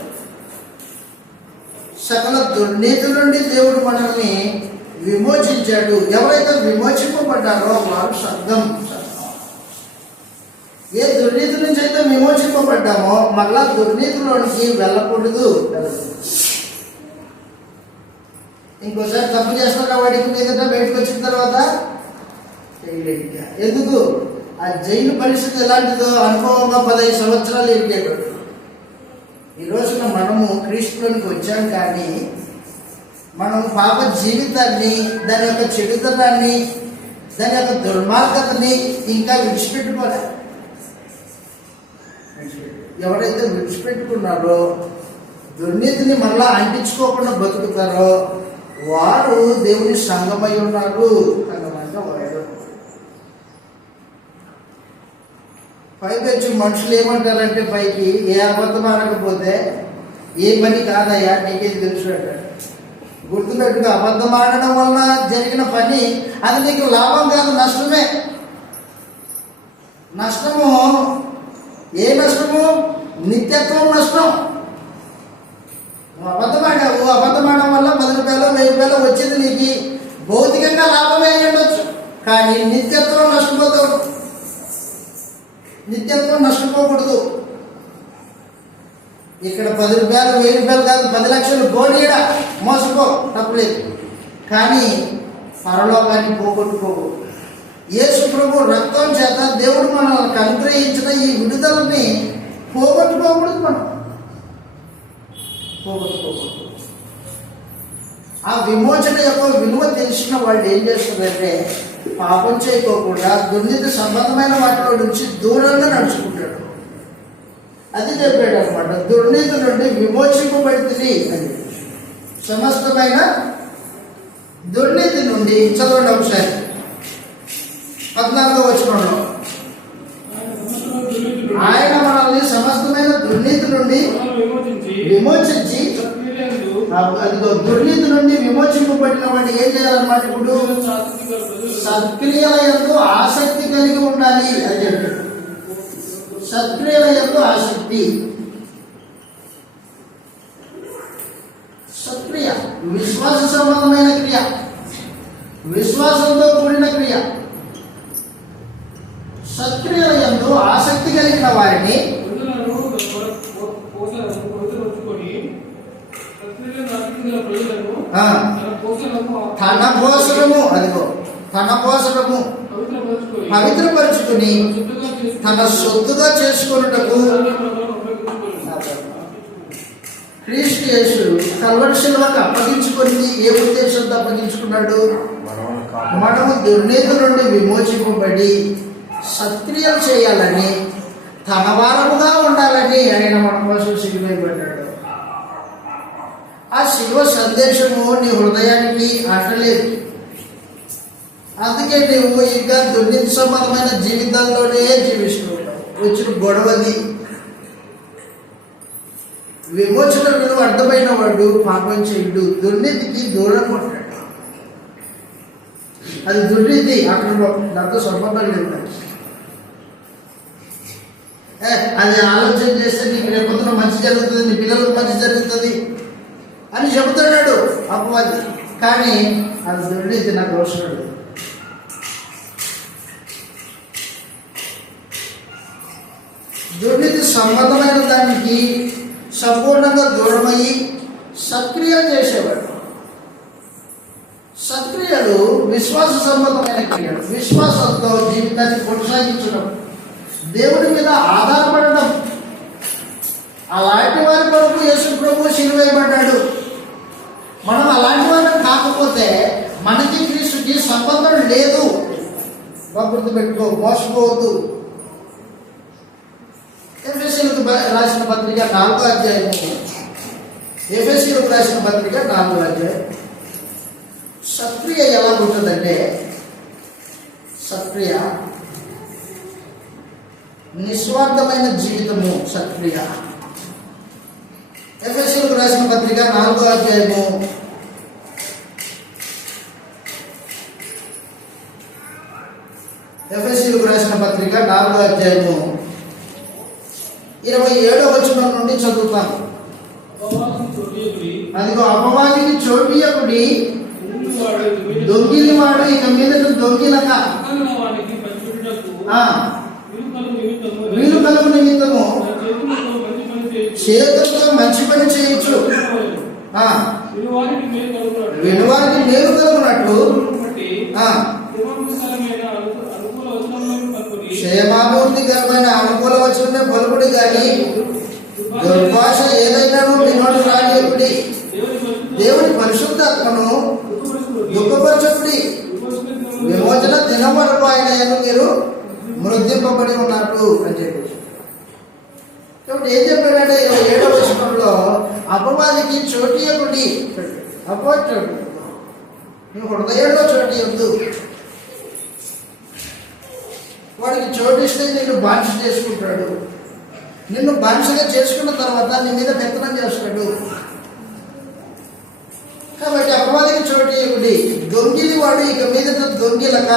సకల దుర్నీతి నుండి దేవుడు మనల్ని విమోచించాడు. ఎవరైతే విమోచింపబడ్డారో వారు సంఘం. ఏ దుర్నీతి నుంచి అయితే విమోచింపబడ్డామో మళ్ళా దుర్నీతిలోనికి వెళ్ళకూడదు. ఇంకోసారి తప్పు చేస్తున్న వాడికి మీదట బయటకు వచ్చిన తర్వాత ఎందుకు? ఆ జైలు పరిస్థితి ఎలాంటిదో అనుభవంగా 15 సంవత్సరాలు ఎరిగాడు. ఈ రోజున మనము క్రీస్తులోనికి వచ్చాం, కానీ మనం పాప జీవితాన్ని, దాని యొక్క చెడుతనాన్ని, దాని యొక్క దుర్మార్గతని ఇంకా విడిచిపెట్టుకోలే. ఎవరైతే విడిచిపెట్టుకున్నారో, దుర్నీతిని మళ్ళా అంటించుకోకుండా బతుకుతారో వారు దేవుని సంఘమై ఉన్నారు. సంఘమంటే వాడు పైకి వచ్చి మనుషులు ఏమంటారంటే, పైకి ఏ అబద్ధం అనకపోతే ఏ పని కాదయ్యా, నీకేది తెలుసు అంటాడు. గుర్తుపెట్టుగా, అబద్ధం ఆడడం వలన జరిగిన పని అది నీకు లాభం కాదు, నష్టమే. నష్టము, ఏ నష్టము? నిత్యత్వం నష్టం. అబద్ధమాడావు, అబద్ధమాడడం వల్ల 10 రూపాయలు 1000 రూపాయలు వచ్చింది, నీకు భౌతికంగా లాభమే ఉండొచ్చు, కానీ నిత్యత్వం నష్టపోతావు. నిత్యత్వం నష్టపోకూడదు. ఇక్కడ 10 రూపాయలు 1000 రూపాయలు కాదు, 10 లక్షలు గోడీడ మోసపో, తప్పలేదు. కానీ పరలోకాన్ని పోగొట్టుకోకూడదు. యేసు ప్రభు రక్తం చేత దేవుడు మనల్ని అనుగ్రహించిన ఈ విడుదలని పోగొట్టుకోకూడదు. మనం పోగొట్టుకోకూడదు. ఆ విమోచన యొక్క విలువ తెలిసిన వాళ్ళు ఏం చేస్తారంటే, పాపం చేయకోకుండా దుర్నీతి సంబంధమైన వాటిలో నుంచి దూరంగా నడుచుకుంటాడు. అది చెప్పాడు అనమాట. దుర్నీతి నుండి విమోచింపబడింది అని, సమస్తమైన దుర్నీతి నుండి. చదవండి ఒకసారి 14వ వచనంలో, ఆయన మనల్ని సమస్తమైన దుర్నీతి నుండి విమోచించి, అదిగో దుర్నీతి నుండి విమోచింపబడిన వాడిని ఏం చేయాలన్నమాట? ఇప్పుడు సత్క్రియల యందు ఆసక్తి కలిగి ఉండాలి అని చెప్పాడు. సత్క్రియల యందు ఆసక్తి. సత్క్రియ విశ్వాస సంబంధమైన క్రియ, విశ్వాసంతో కూడిన క్రియ. సత్క్రియల యందు ఆసక్తి కలిగిన వారిని తన భోజనము, అదిగో తన భోజనము పవిత్రపరుచుకుని తన సొత్తుగా చేసుకున్నటకు క్రీస్తు యేసు కల్వరి శిలువకు అప్పగించుకొని ఏ ఉద్దేశంతో అప్పగించుకున్నాడు? మనము దుర్నీతి నుండి విమోచింపబడి సత్క్రియలు చేయాలని, తన వారముగా ఉండాలని ఆయన మన కోసం సిలువైపడ్డాడు. ఆ శిలువ సందేశము నీ హృదయానికి అంటలేదు. అందుకే నువ్వు ఇంకా దుర్నీతి సంబంధమైన జీవితాల్లోనే జీవిస్తున్నావు. వచ్చిన గొడవది. విమోచన విలువ అర్థమైన వాడు పాపం చేయడు, దుర్నీతికి దూరంగా ఉంటాడు. అది దుర్నీతి, అక్కడ దాంతో సంబంధం లేదు. అది ఆలోచన చేస్తే నీకు రేపొద్దున మంచి జరుగుతుంది, నీ పిల్లలకు మంచి జరుగుతుంది అని చెబుతున్నాడు అపవాది. కానీ అది దుర్నీతి, నాకు అవసరం లేదు. దుర్నీతి సంబంధమైన దానికి సంపూర్ణంగా దూరమయ్యి సత్క్రియలు చేసేవాడు. సత్క్రియలు విశ్వాస సంబంధమైన క్రియలు. విశ్వాసంతో జీవితాన్ని కొనసాగించడం, దేవుడి మీద ఆధారపడడం. అలాంటి వారి కొరకు యేసు ప్రభు సిలువైపడ్డాడు. మనం అలాంటి వారిని కాకపోతే మనకి క్రీస్తుకి సంబంధం లేదు. గుర్తుపెట్టుకో, మోసపోవద్దు. ఎఫెసీయులకు రాసిన పత్రిక 4వ అధ్యాయము. ఎఫెసీయులకు రాసిన పత్రిక 4వ అధ్యాయం. సత్క్రియ ఎలా ఉంటుందంటే, సత్క్రియ నిస్వార్థమైన జీవితము. సత్క్రియ ఎఫెసీయులకు రాసిన పత్రిక 4వ అధ్యాయము. ఎఫెసీయులకు రాసిన పత్రిక 4వ అధ్యాయము 27వ వచనం నుండి చదువుతాను. అదిగో అపవాదికి చోటియకుడి, దొంగిలి వాడు ఇక మీద దొంగిలక వీలు కలుగు నిమిత్తము చేతులతో మంచి పని చేయొచ్చు, వినువారికి మేలు కలుగునట్లు క్షేమాభివృద్ధికరమైన అనుకూల వచనమే పలుకుడి గాని దుర్భాష ఏదైనా మీ నోటి రానియకుడి. దేవుని పరిశుద్ధాత్మను దుఃఖపరచుడి. విమోచన దినం వరకు ఆయన మీరు మృద్ధింపబడి ఉన్నట్టు అని చెప్పి. కాబట్టి ఏం చెప్పాడంటే 27వ వచనంలో, అపవాదికి చోటియకుడి. అపవాది నీ హృదయంలో చోటియొద్దు. వాడికి చోటిస్తే నేను బాధ్యత చేసుకుంటాడు. నిన్ను బానిసగా చేసుకున్న తర్వాత నీ మీద పెత్తనం చేస్తాడు. కాబట్టి అపవాదికి చోటు ఇవ్వడి. దొంగిలి వాడు ఇక మీదట దొంగిలక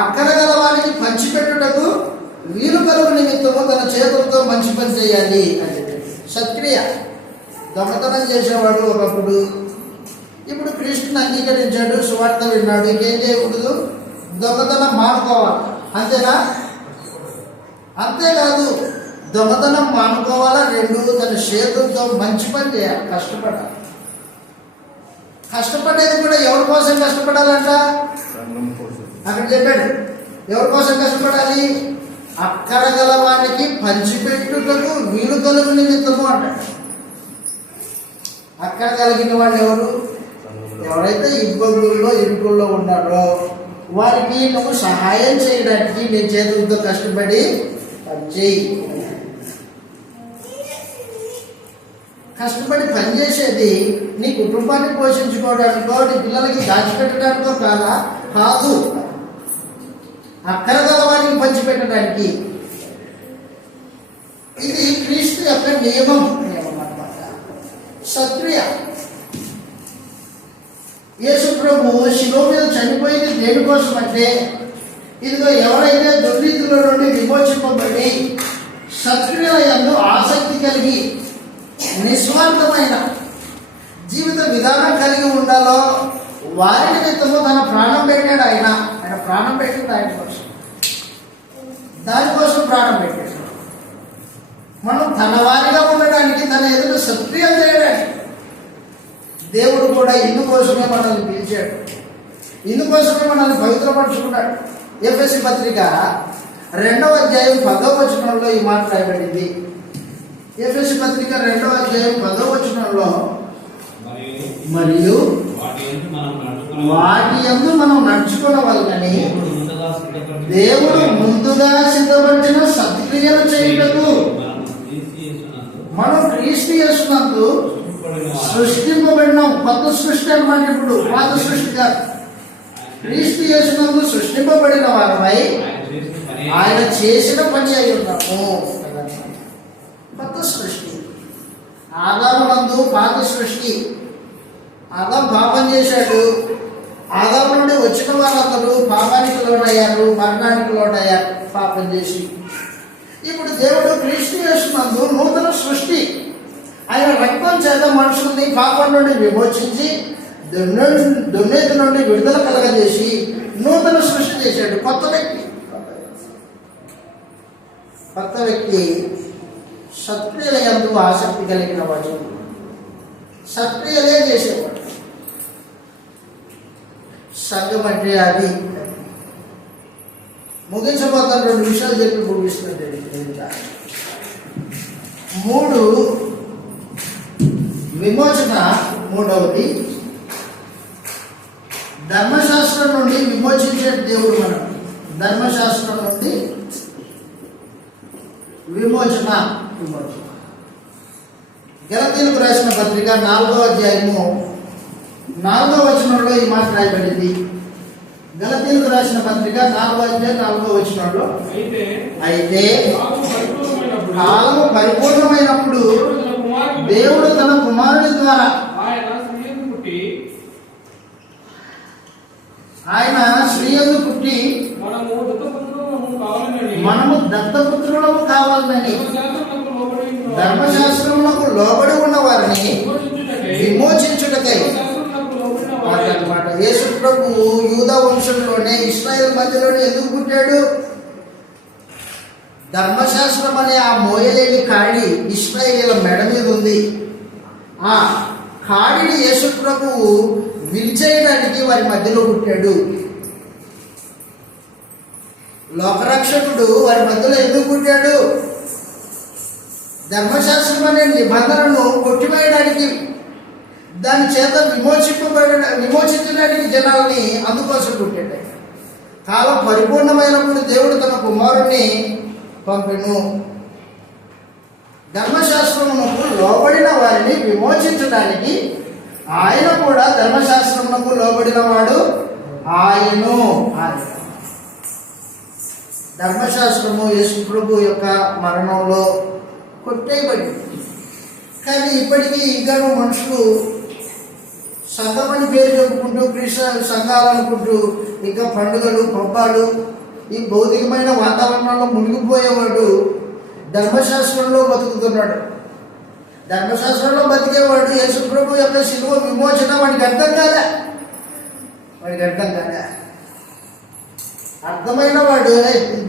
అక్కరగల వాడికి పంచిపెట్టుటకు వీలు కలుగు నిమిత్తము తన చేతులతో మంచి పని చేయాలి అని చెప్పాడు. సత్క్రియ. దొంగతనం చేసేవాడు ఒకప్పుడు, ఇప్పుడు క్రీస్తుని అంగీకరించాడు, సువార్త విన్నాడు, ఇంకేం చేయకూడదు, దొంగతనం మానుకోవాలి. అంతేనా? అంతేకాదు, దొంగతనం మానుకోవాలా, రెండు తన చేతులతో మంచి పని చేయాలి, కష్టపడాలి. కష్టపడేది కూడా ఎవరి కోసం కష్టపడాలంట? అక్కడ చెప్పాడు, ఎవరి కోసం కష్టపడాలి? అక్కడ గల వారికి పంచిపెట్టుటకు వీలు కలుగు నిమిత్తము అంటాడు. అక్కడ కలిగిన వాళ్ళు ఎవరు? ఎవరైతే ఇబ్బందుల్లో ఇరుకుల్లో ఉన్నారో వారికి నువ్వు సహాయం చేయడానికి నీ చేతులతో కష్టపడి పనిచేయి. కష్టపడి పనిచేసేది నీ కుటుంబాన్ని పోషించుకోవడానికో నీ పిల్లలకి దాచిపెట్టడానికో కాదు, అక్కర గల వారికి పంచిపెట్టడానికి. ఇది క్రీస్తు యొక్క నియమం అన్నమాట. సత్క్రియ. యేసు ప్రభు శిలువ మీద చనిపోయింది దేనికోసం అంటే, ఇదిగో ఎవరైతే దుర్నీతుల నుండి విమోచింపబడి సత్క్రియల యందు ఆసక్తి కలిగి నిస్వార్థమైన జీవిత విధానం కలిగి ఉండాలో వారి నిమిత్తము తన ప్రాణం పెట్టాడు. ఆయన ప్రాణం పెట్టింది ఆయన కోసం, దానికోసం ప్రాణం పెట్టాడు. మనం తన వారిగా ఉండడానికి, తన ఎదురు సత్క్రియం చేయడానికి. దేవుడు కూడా ఇందుకోసమే మనల్ని పిలిచాడు, ఇందుకోసమే మనల్ని పవిత్రపరుచుకున్నాడు. ఎఫెసీ పత్రిక 2వ అధ్యాయం 10వ వచనంలో ఈ మాట రాయబడింది. ఎఫెసీ పత్రిక 2వ అధ్యాయం 10వ వచనంలో, మరియు వాటి యందు మనం నడుచుకోవాలని దేవుడు ముందుగా సిద్ధపరిచిన సత్క్రియలు చేయుటకు మనం క్రీస్తు యేసునందు సృష్టింపబడినాం. కొత్త సృష్టి అన్నమాట. ఇప్పుడు పాత సృష్టి కాదు, క్రీస్తు యేసునందు సృష్టింపబడిన వారమై ఆయన చేసిన పని అయి ఉన్నాము. కొత్త సృష్టి. ఆదామునందు పాత సృష్టి. ఆదాం పాపం చేశాడు. ఆదాము నుండి వచ్చిన వాళ్ళందరూ పాపానికి లోనయ్యారు, మరణానికి లోనయ్యారు పాపం చేసి. ఇప్పుడు దేవుడు క్రీస్తు యేసునందు నూతన సృష్టి. ఆయన రక్తం చేత మనుషుల్ని పాపం నుండి విమోచించి దుర్నీతి నుండి విడుదల కలగజేసి నూతన సృష్టి చేశాడు. కొత్త వ్యక్తి సత్క్రియల యందు ఆసక్తి కలిగిన వాడు, సత్క్రియలే చేసేవాడు. సంఘం అంటే అది. ముగించబోతాను, 2 విషయాలు చెప్పి ముగిస్తుంది. 3 విమోచన. 3వది ధర్మశాస్త్రం నుండి విమోచించే దేవుడు మనం. ధర్మశాస్త్రం నుండి విమోచన. గలతీయులకు రాసిన పత్రిక 4వ అధ్యాయము 4వ వచనంలో ఈ మాట రాయబడింది. గలతీయులకు రాసిన పత్రిక 4వ అధ్యాయం 4వ వచనంలో, అయితే కాలము పరిపూర్ణమైనప్పుడు దేవుడు తన కుమారుని ద్వారా ఆయన స్త్రీయందు పుట్టి మనము దత్తపుత్రులము కావాలని ధర్మశాస్త్రములకు లోబడి ఉన్న వారిని విమోచించుటకై అన్నమాట. యేసు ప్రభు యూదా వంశంలోనే, ఇశ్రాయేల్ మధ్యలోనే ఎందుకు పుట్టాడు? ధర్మశాస్త్రం అనే ఆ మోయలేని కాడి ఇశ్రాయేలీల మెడ మీద ఉంది. ఆ కాడిని యేసు ప్రభువు విరిచేయడానికి వారి మధ్యలో పుట్టాడు. లోకరక్షకుడు వారి మధ్యలో ఎందుకు పుట్టాడు? ధర్మశాస్త్రం అనే నిబంధనను కొట్టివేయడానికి, దాని చేత విమోచించడానికి జనాల్ని అందుకోసం పుట్టాడు. కాలం పరిపూర్ణమైనప్పుడు దేవుడు తన కుమారుణ్ణి పంపెను. ధర్మశాస్త్రమునకు లోబడిన వారిని విమోచించడానికి ఆయన కూడా ధర్మశాస్త్రమునకు లోబడిన వాడు ఆయను. ధర్మశాస్త్రము యేసు ప్రభు యొక్క మరణంలో కొట్టేయబడింది. కానీ ఇప్పటికీ ఇంకా మనుషులు సంఘం అని పేరు చెప్పుకుంటూ క్రిస్టియన్ సంఘాలు అనుకుంటూ ఇంకా పండుగలు పబ్బాలు ఈ భౌతికమైన వాతావరణంలో మునిగిపోయేవాడు ధర్మశాస్త్రంలో బతుకుతున్నాడు. ధర్మశాస్త్రంలో బతికేవాడు యేసుప్రభు యొక్క శిలువ విమోచన వాడికి అర్థం కాదా? అర్థమైన వాడు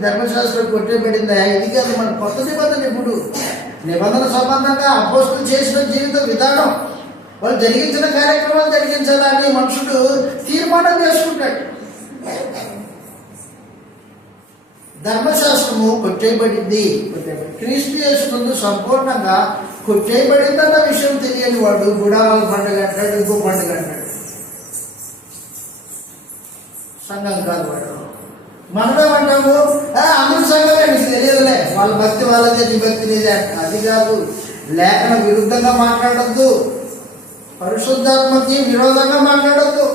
ధర్మశాస్త్రం కొట్టేబడిందా? ఇది కాదు మన కొత్త నిబంధన. ఇప్పుడు నిబంధన సంబంధంగా అపోస్తులు చేసిన జీవిత విధానం, వాళ్ళు జరిగించిన కార్యక్రమాలు జరిగించాలని మనుషుడు తీర్మానం చేసుకుంటాడు. ధర్మశాస్త్రము కొట్టేయబడింది. క్రీస్తు యేసు సంపూర్ణంగా కొట్టేయబడిందన్న విషయం తెలియని వాడు గుడాల పండుగ అంటాడు, ఇంకో పండుగ అంటాడు. సంఘం కాదు వాడు. మనమేమంటాము, అందరూ సంఘమే, నీకు తెలియదులే, వాళ్ళ భక్తి వాళ్ళదే, నీ భక్తి నీదే. అది కాదు. లేఖన విరుద్ధంగా మాట్లాడద్దు, పరిశుద్ధాత్మకి విరోధంగా మాట్లాడద్దు.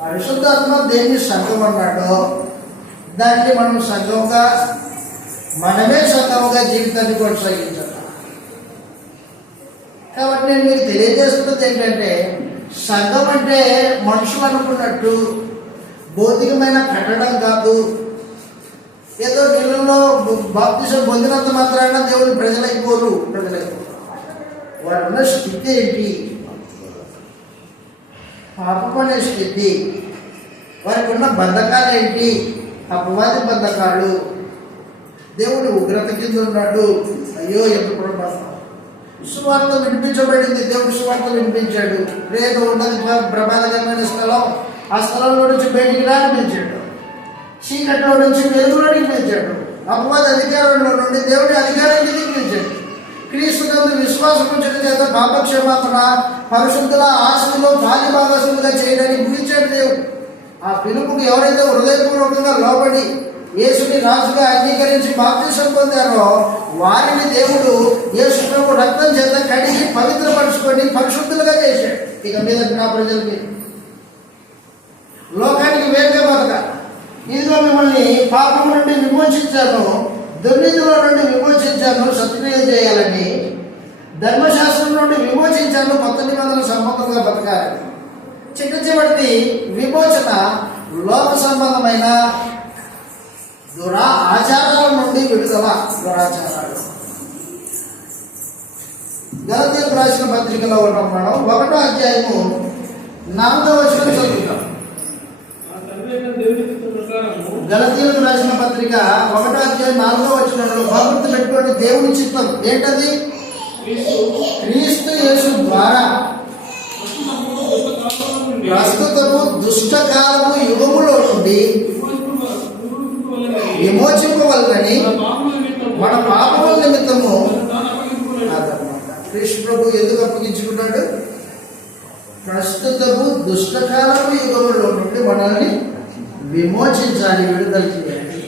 పరిశుద్ధాత్మ దేన్ని సంఘం అన్నాడో దాన్ని మనం సంఘంగా, మనమే సంఘంగా జీవితాన్ని కొనసాగించాలి. కాబట్టి నేను మీకు తెలియజేస్తున్నది ఏంటంటే, సంఘం అంటే మనుషులు అనుకున్నట్టు భౌతికమైన కట్టడం కాదు. ఏదో నీళ్ళలో బాప్తిసం పొందినంత మాత్రాన దేవుని ప్రజలైపోరు. వాడు ఉన్న స్థితి ఏంటి? పాపం అనే స్థితి. వారికి ఉన్న బంధకాలు ఏంటి? అపవాది బంధకాలు. దేవుడు ఉగ్రత కింద ఉన్నాడు. అయ్యో ఎంత పొరపాటు. సువార్త వినిపించబడింది, దేవుడు సువార్త వినిపించాడు. రేపు ఉన్నది ప్రమాదకరమైన స్థలం, ఆ స్థలంలో నుంచి బయటికి రానిపించాడు. చీకట్లో నుంచి వెలుగులోనికి పెంచాడు. అపవాది అధికారంలో నుండి దేవుడి అధికారాన్ని దిగిపించాడు. క్రీస్తునందు విశ్వాసం ఉంచడం చేత పాపక్షమాపణ, పరిశుద్ధుల ఆస్తులు పాలిభాగస్తులుగా చేయడానికి గురించాడు దేవుడు. ఆ పిలుపుకి ఎవరైతే హృదయపూర్వకంగా లోబడి యేసుని రాజుగా అంగీకరించి బాప్తిసం పొందారో వారిని దేవుడు యేసు ప్రభు రక్తం చేత కడిగి పవిత్రపరుచుకొని పరిశుద్ధులుగా చేశాడు. ఇక మీద నా ప్రజలకి లోకానికి వేరుగా బతక, ఇదిగో మిమ్మల్ని పాపం నుండి విమోచించాను, దుర్నీతిలో నుండి విమోచించాను, సత్క్రియలు చేయాలని, ధర్మశాస్త్రం నుండి విమోచించాను, కొత్త నిబంధన సంబంధంగా బతకాలని. చివరిది విమోచన లోక సంబంధమైన ఆచారాల నుండి విడుదల. దురాచారాలు. గలతీయులకు రాసిన పత్రికలో ఉన్నాం మనం. 1వ అధ్యాయము 4వ వచనం చదువుతాం. గలతీయులకు రాసిన పత్రిక 1వ అధ్యాయం 4వ వచనంలో భక్తి పెట్టుకోండి. దేవుని చిత్తం ఏంటది? క్రీస్తు యేసు ద్వారా ప్రస్తుతము దుష్టకాలము యుగములో నుండి విమోచింపవలనని మన పాపముల నిమిత్తము కృష్ణ ప్రభు ఎందుకు అప్పగించుకున్నాడు? ప్రస్తుతము దుష్టకాలము యుగములో నుండి మనల్ని విమోచించాలి, విడుదల చేయాలి.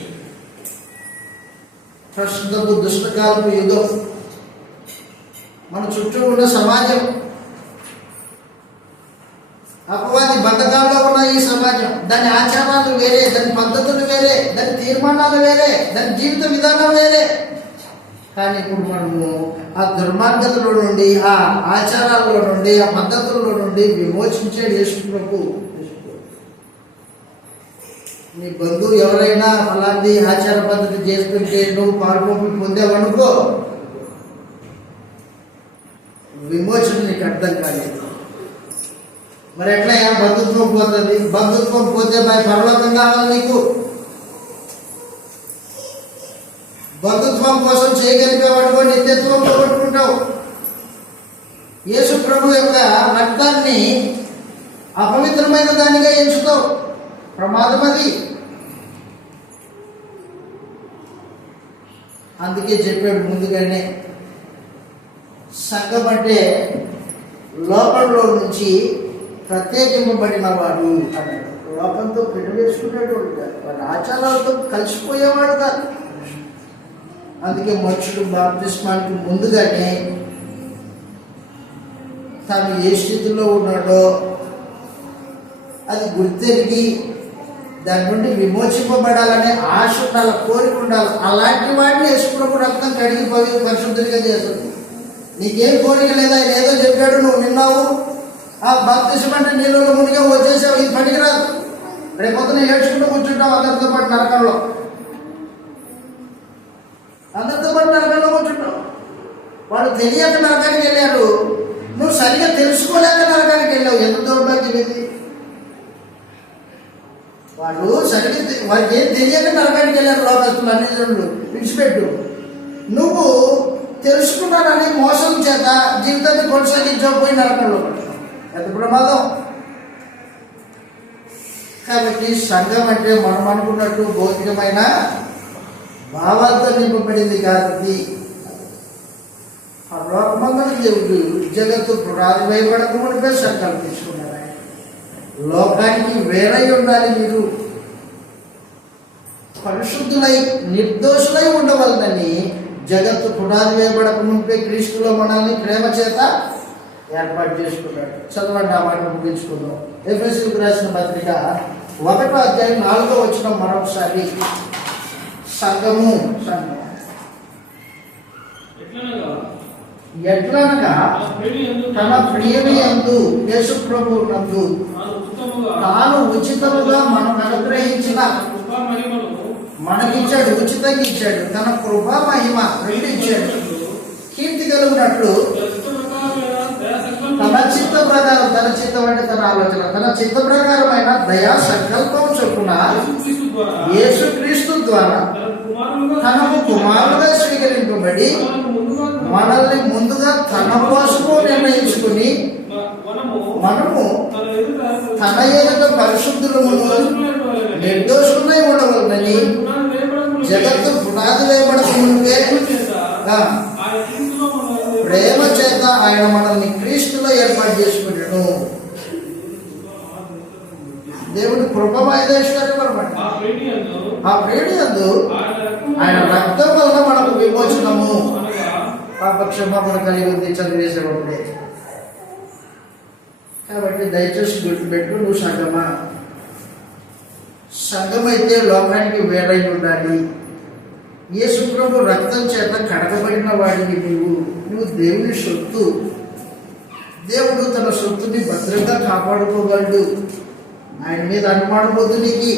ప్రస్తుతము దుష్టకాలపు యుగం మన చుట్టూ ఉన్న సమాజం, అపవాది బంధకాల్లో ఉన్న ఈ సమాజం, దాని ఆచారాలు వేరే, దాని పద్ధతులు వేరే, దాని తీర్మానాలు వేరే, దాని జీవిత విధానం వేరే. కానీ ఇప్పుడు మనము ఆ దుర్మార్గతలో నుండి, ఆ ఆచారాల్లో నుండి, ఆ పద్ధతుల్లో నుండి విమోచించే యేసుప్రభు. నీ బంధువు ఎవరైనా అలాంటి ఆచార పద్ధతి చేస్తుంటే నువ్వు పాల్పొంపి పొందావనుకో, విమోచన నీకు అర్థం కాలేదు. మరి ఎట్లా బంధుత్వం పోతుంది? బంధుత్వం పోతే పరలోకం కావాలి నీకు. బంధుత్వం కోసం చేయగలిగేవాడు నిత్యత్వం పోగొట్టుకుంటావు. యేసు ప్రభు యొక్క రక్తాన్ని అపవిత్రమైన దానిగా ఎంచుతావు. ప్రమాదం అది. అందుకే చెప్పాడు ముందుగానే, సంఘం అంటే లోకంలో నుంచి ప్రత్యేకింపబడిన వాడు అన్నాడు. లోకంతో పెట్టువేసుకునేవాడు కాదు, వాడి ఆచారాలతో కలిసిపోయేవాడు కాదు. అందుకే మనుషుడు బాప్తిస్మానికి ముందుగానే తాను ఏ స్థితిలో ఉన్నాడో అది గుర్తెరిగి దాని నుండి విమోచింపబడాలనే ఆశ ఉండాలి, కోరిక ఉండాలి. అలాంటి వాటిని యేసుప్రభు రక్తం కడిగి పరిశుద్ధులుగా చేస్తుంది. నీకేం కోరిక లేదా, ఆయన ఏదో చెప్పాడు, నువ్వు విన్నావు, ఆ బాప్తిసం అంటే నీళ్ళలో మునిగా వచ్చేసావు, ఇది పనికిరాదు. రేపొద్దున ఏడ్చుకుంటూ కూర్చుంటావు అందరితో పాటు నరకంలో, అందరితో పాటు నరకంలో కూర్చుంటావు. వాడు తెలియక నరకానికి వెళ్ళాడు, నువ్వు సరిగా తెలుసుకోలేక నరకానికి వెళ్ళావు. ఎంత దౌర్భాగ్యం ఇది. వాడు సరిగ్గా వాడికి ఏం తెలియక నరకానికి వెళ్ళారు లోకస్తులు, అన్ని జనులు విడిచిపెట్టు. నువ్వు తెలుసుకున్నానని మోసం చేత జీవితాన్ని కొనసాగించకపోయి నరకంలో ఎంత ప్రమాదం. కాబట్టి సంఘం అంటే మనం అనుకున్నట్టు భౌతికమైన భావాలతో నింపబడింది కాబట్టి పరలోకమందున దేవుడు జగత్తు పునాదివేయబడక మునిపే సంఘాలు తీసుకున్నారు. లోకానికి వేరై ఉండాలి, మీరు పరిశుద్ధులై నిర్దోషులై ఉండవలనని జగత్తు పునాది వేయబడక మునిపే క్రీస్తులో మనల్ని ప్రేమ చేత ఏర్పాటు చేసుకున్నాడు. చదవండి, ఆ మాట ముగించుకుందాం. ఎఫెసీయులకు రాసిన పత్రిక 1వ అధ్యాయం 4వ వచనం మరొకసారి. సంఘము ఎట్లనగా తన ప్రియని యందు యేసు ప్రభువు నందు తాను ఉచితముగా మనం అనుగ్రహించిన మనకిచ్చాడు, ఉచితంగా ఇచ్చాడు. తన కృపా మహిమ రెండు ఇచ్చాడు. కీర్తి కలుగునట్లు తన చిత్త ప్రకారం, తన చిత్తం అంటే తన ఆలోచన, తన చిత్త ప్రకారమైన దయా సంకల్పం చొప్పున యేసుక్రీస్తు ద్వారా తనకు కుమారుగా స్వీకరింపబడి మనల్ని ముందుగా తన కోసము నిర్ణయించుకుని మనము తన ఎదుట పరిశుద్ధులమును నిర్దోషులై ఉండవలనని జగత్తు పునాది వేయబడక మునిపే ప్రేమ చేత ఆయన మనల్ని క్రీస్తులో ఏర్పాటు చేసుకున్నాడు. దేవుడి కృపమైదేశ్వర్యపరమండి. ఆ ప్రేమి యందు ఆయన రక్తం వలన మనకు విమోచనము, పాపక్షమాపణ కలిగి ఉంది. చదివేసేవాడే. కాబట్టి దయచేసి గుర్తుపెట్టు, నువ్వు సంఘం అయితే లోకానికి వేరై ఉండాలి. యేసు ప్రభు రక్తం చేత కడగబడిన వాడిని నువ్వు దేవుని సొత్తు. దేవుడు తన సొత్తుని భద్రంగా కాపాడుకోగలడు. ఆయన మీద అనుమానపోతు నీకు,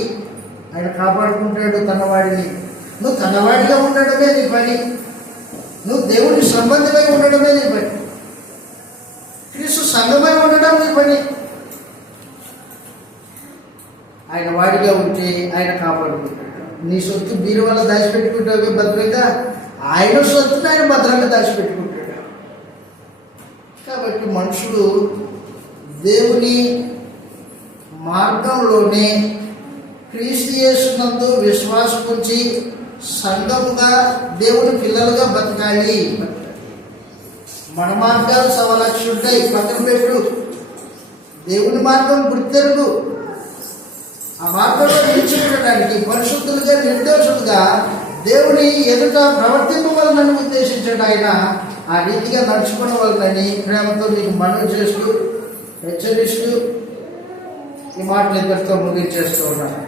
ఆయన కాపాడుకుంటాడు తన వాడిని. నువ్వు తన వాడిగా ఉండడమే నీ పని, నువ్వు దేవుని సంబంధమై ఉండడమే నీ పని, క్రీస్తు సంఘమై ఉండడం నీ పని. ఆయన వాడిగా ఉంటే ఆయన కాపాడుకుంటాడు. నీ సొత్తు బీరు వల్ల దాచిపెట్టుకుంటావు భద్రంగా, ఆయన సొత్తుని ఆయన భద్రంగా దాచిపెట్టుకుంటాడు. కాబట్టి మనుషులు దేవుని మార్గంలోనే క్రీస్తు యేసునందు విశ్వాసం ఉంచి సంఘముగా దేవుని పిల్లలుగా బతకాలి. మన మార్గాలు సవలక్ష ఉంటాయి, పక్కన పెట్టు. దేవుని మార్గం గుర్తెరుగు. ఆ మార్గంలో నిలిచి ఉండడానికి పరిశుద్ధులుగా నిర్దోషులుగా దేవుని ఎదుట ప్రవర్తింపవలనని ఉద్దేశించాడు ఆయన. ఆ రీతిగా నడుచుకున్న వాళ్ళని ప్రేమతో నీకు మనవి చేస్తూ, హెచ్చరిస్తూ ఈ మాటలు ఇద్దరితో ముగించేస్తూ ఉన్నాను.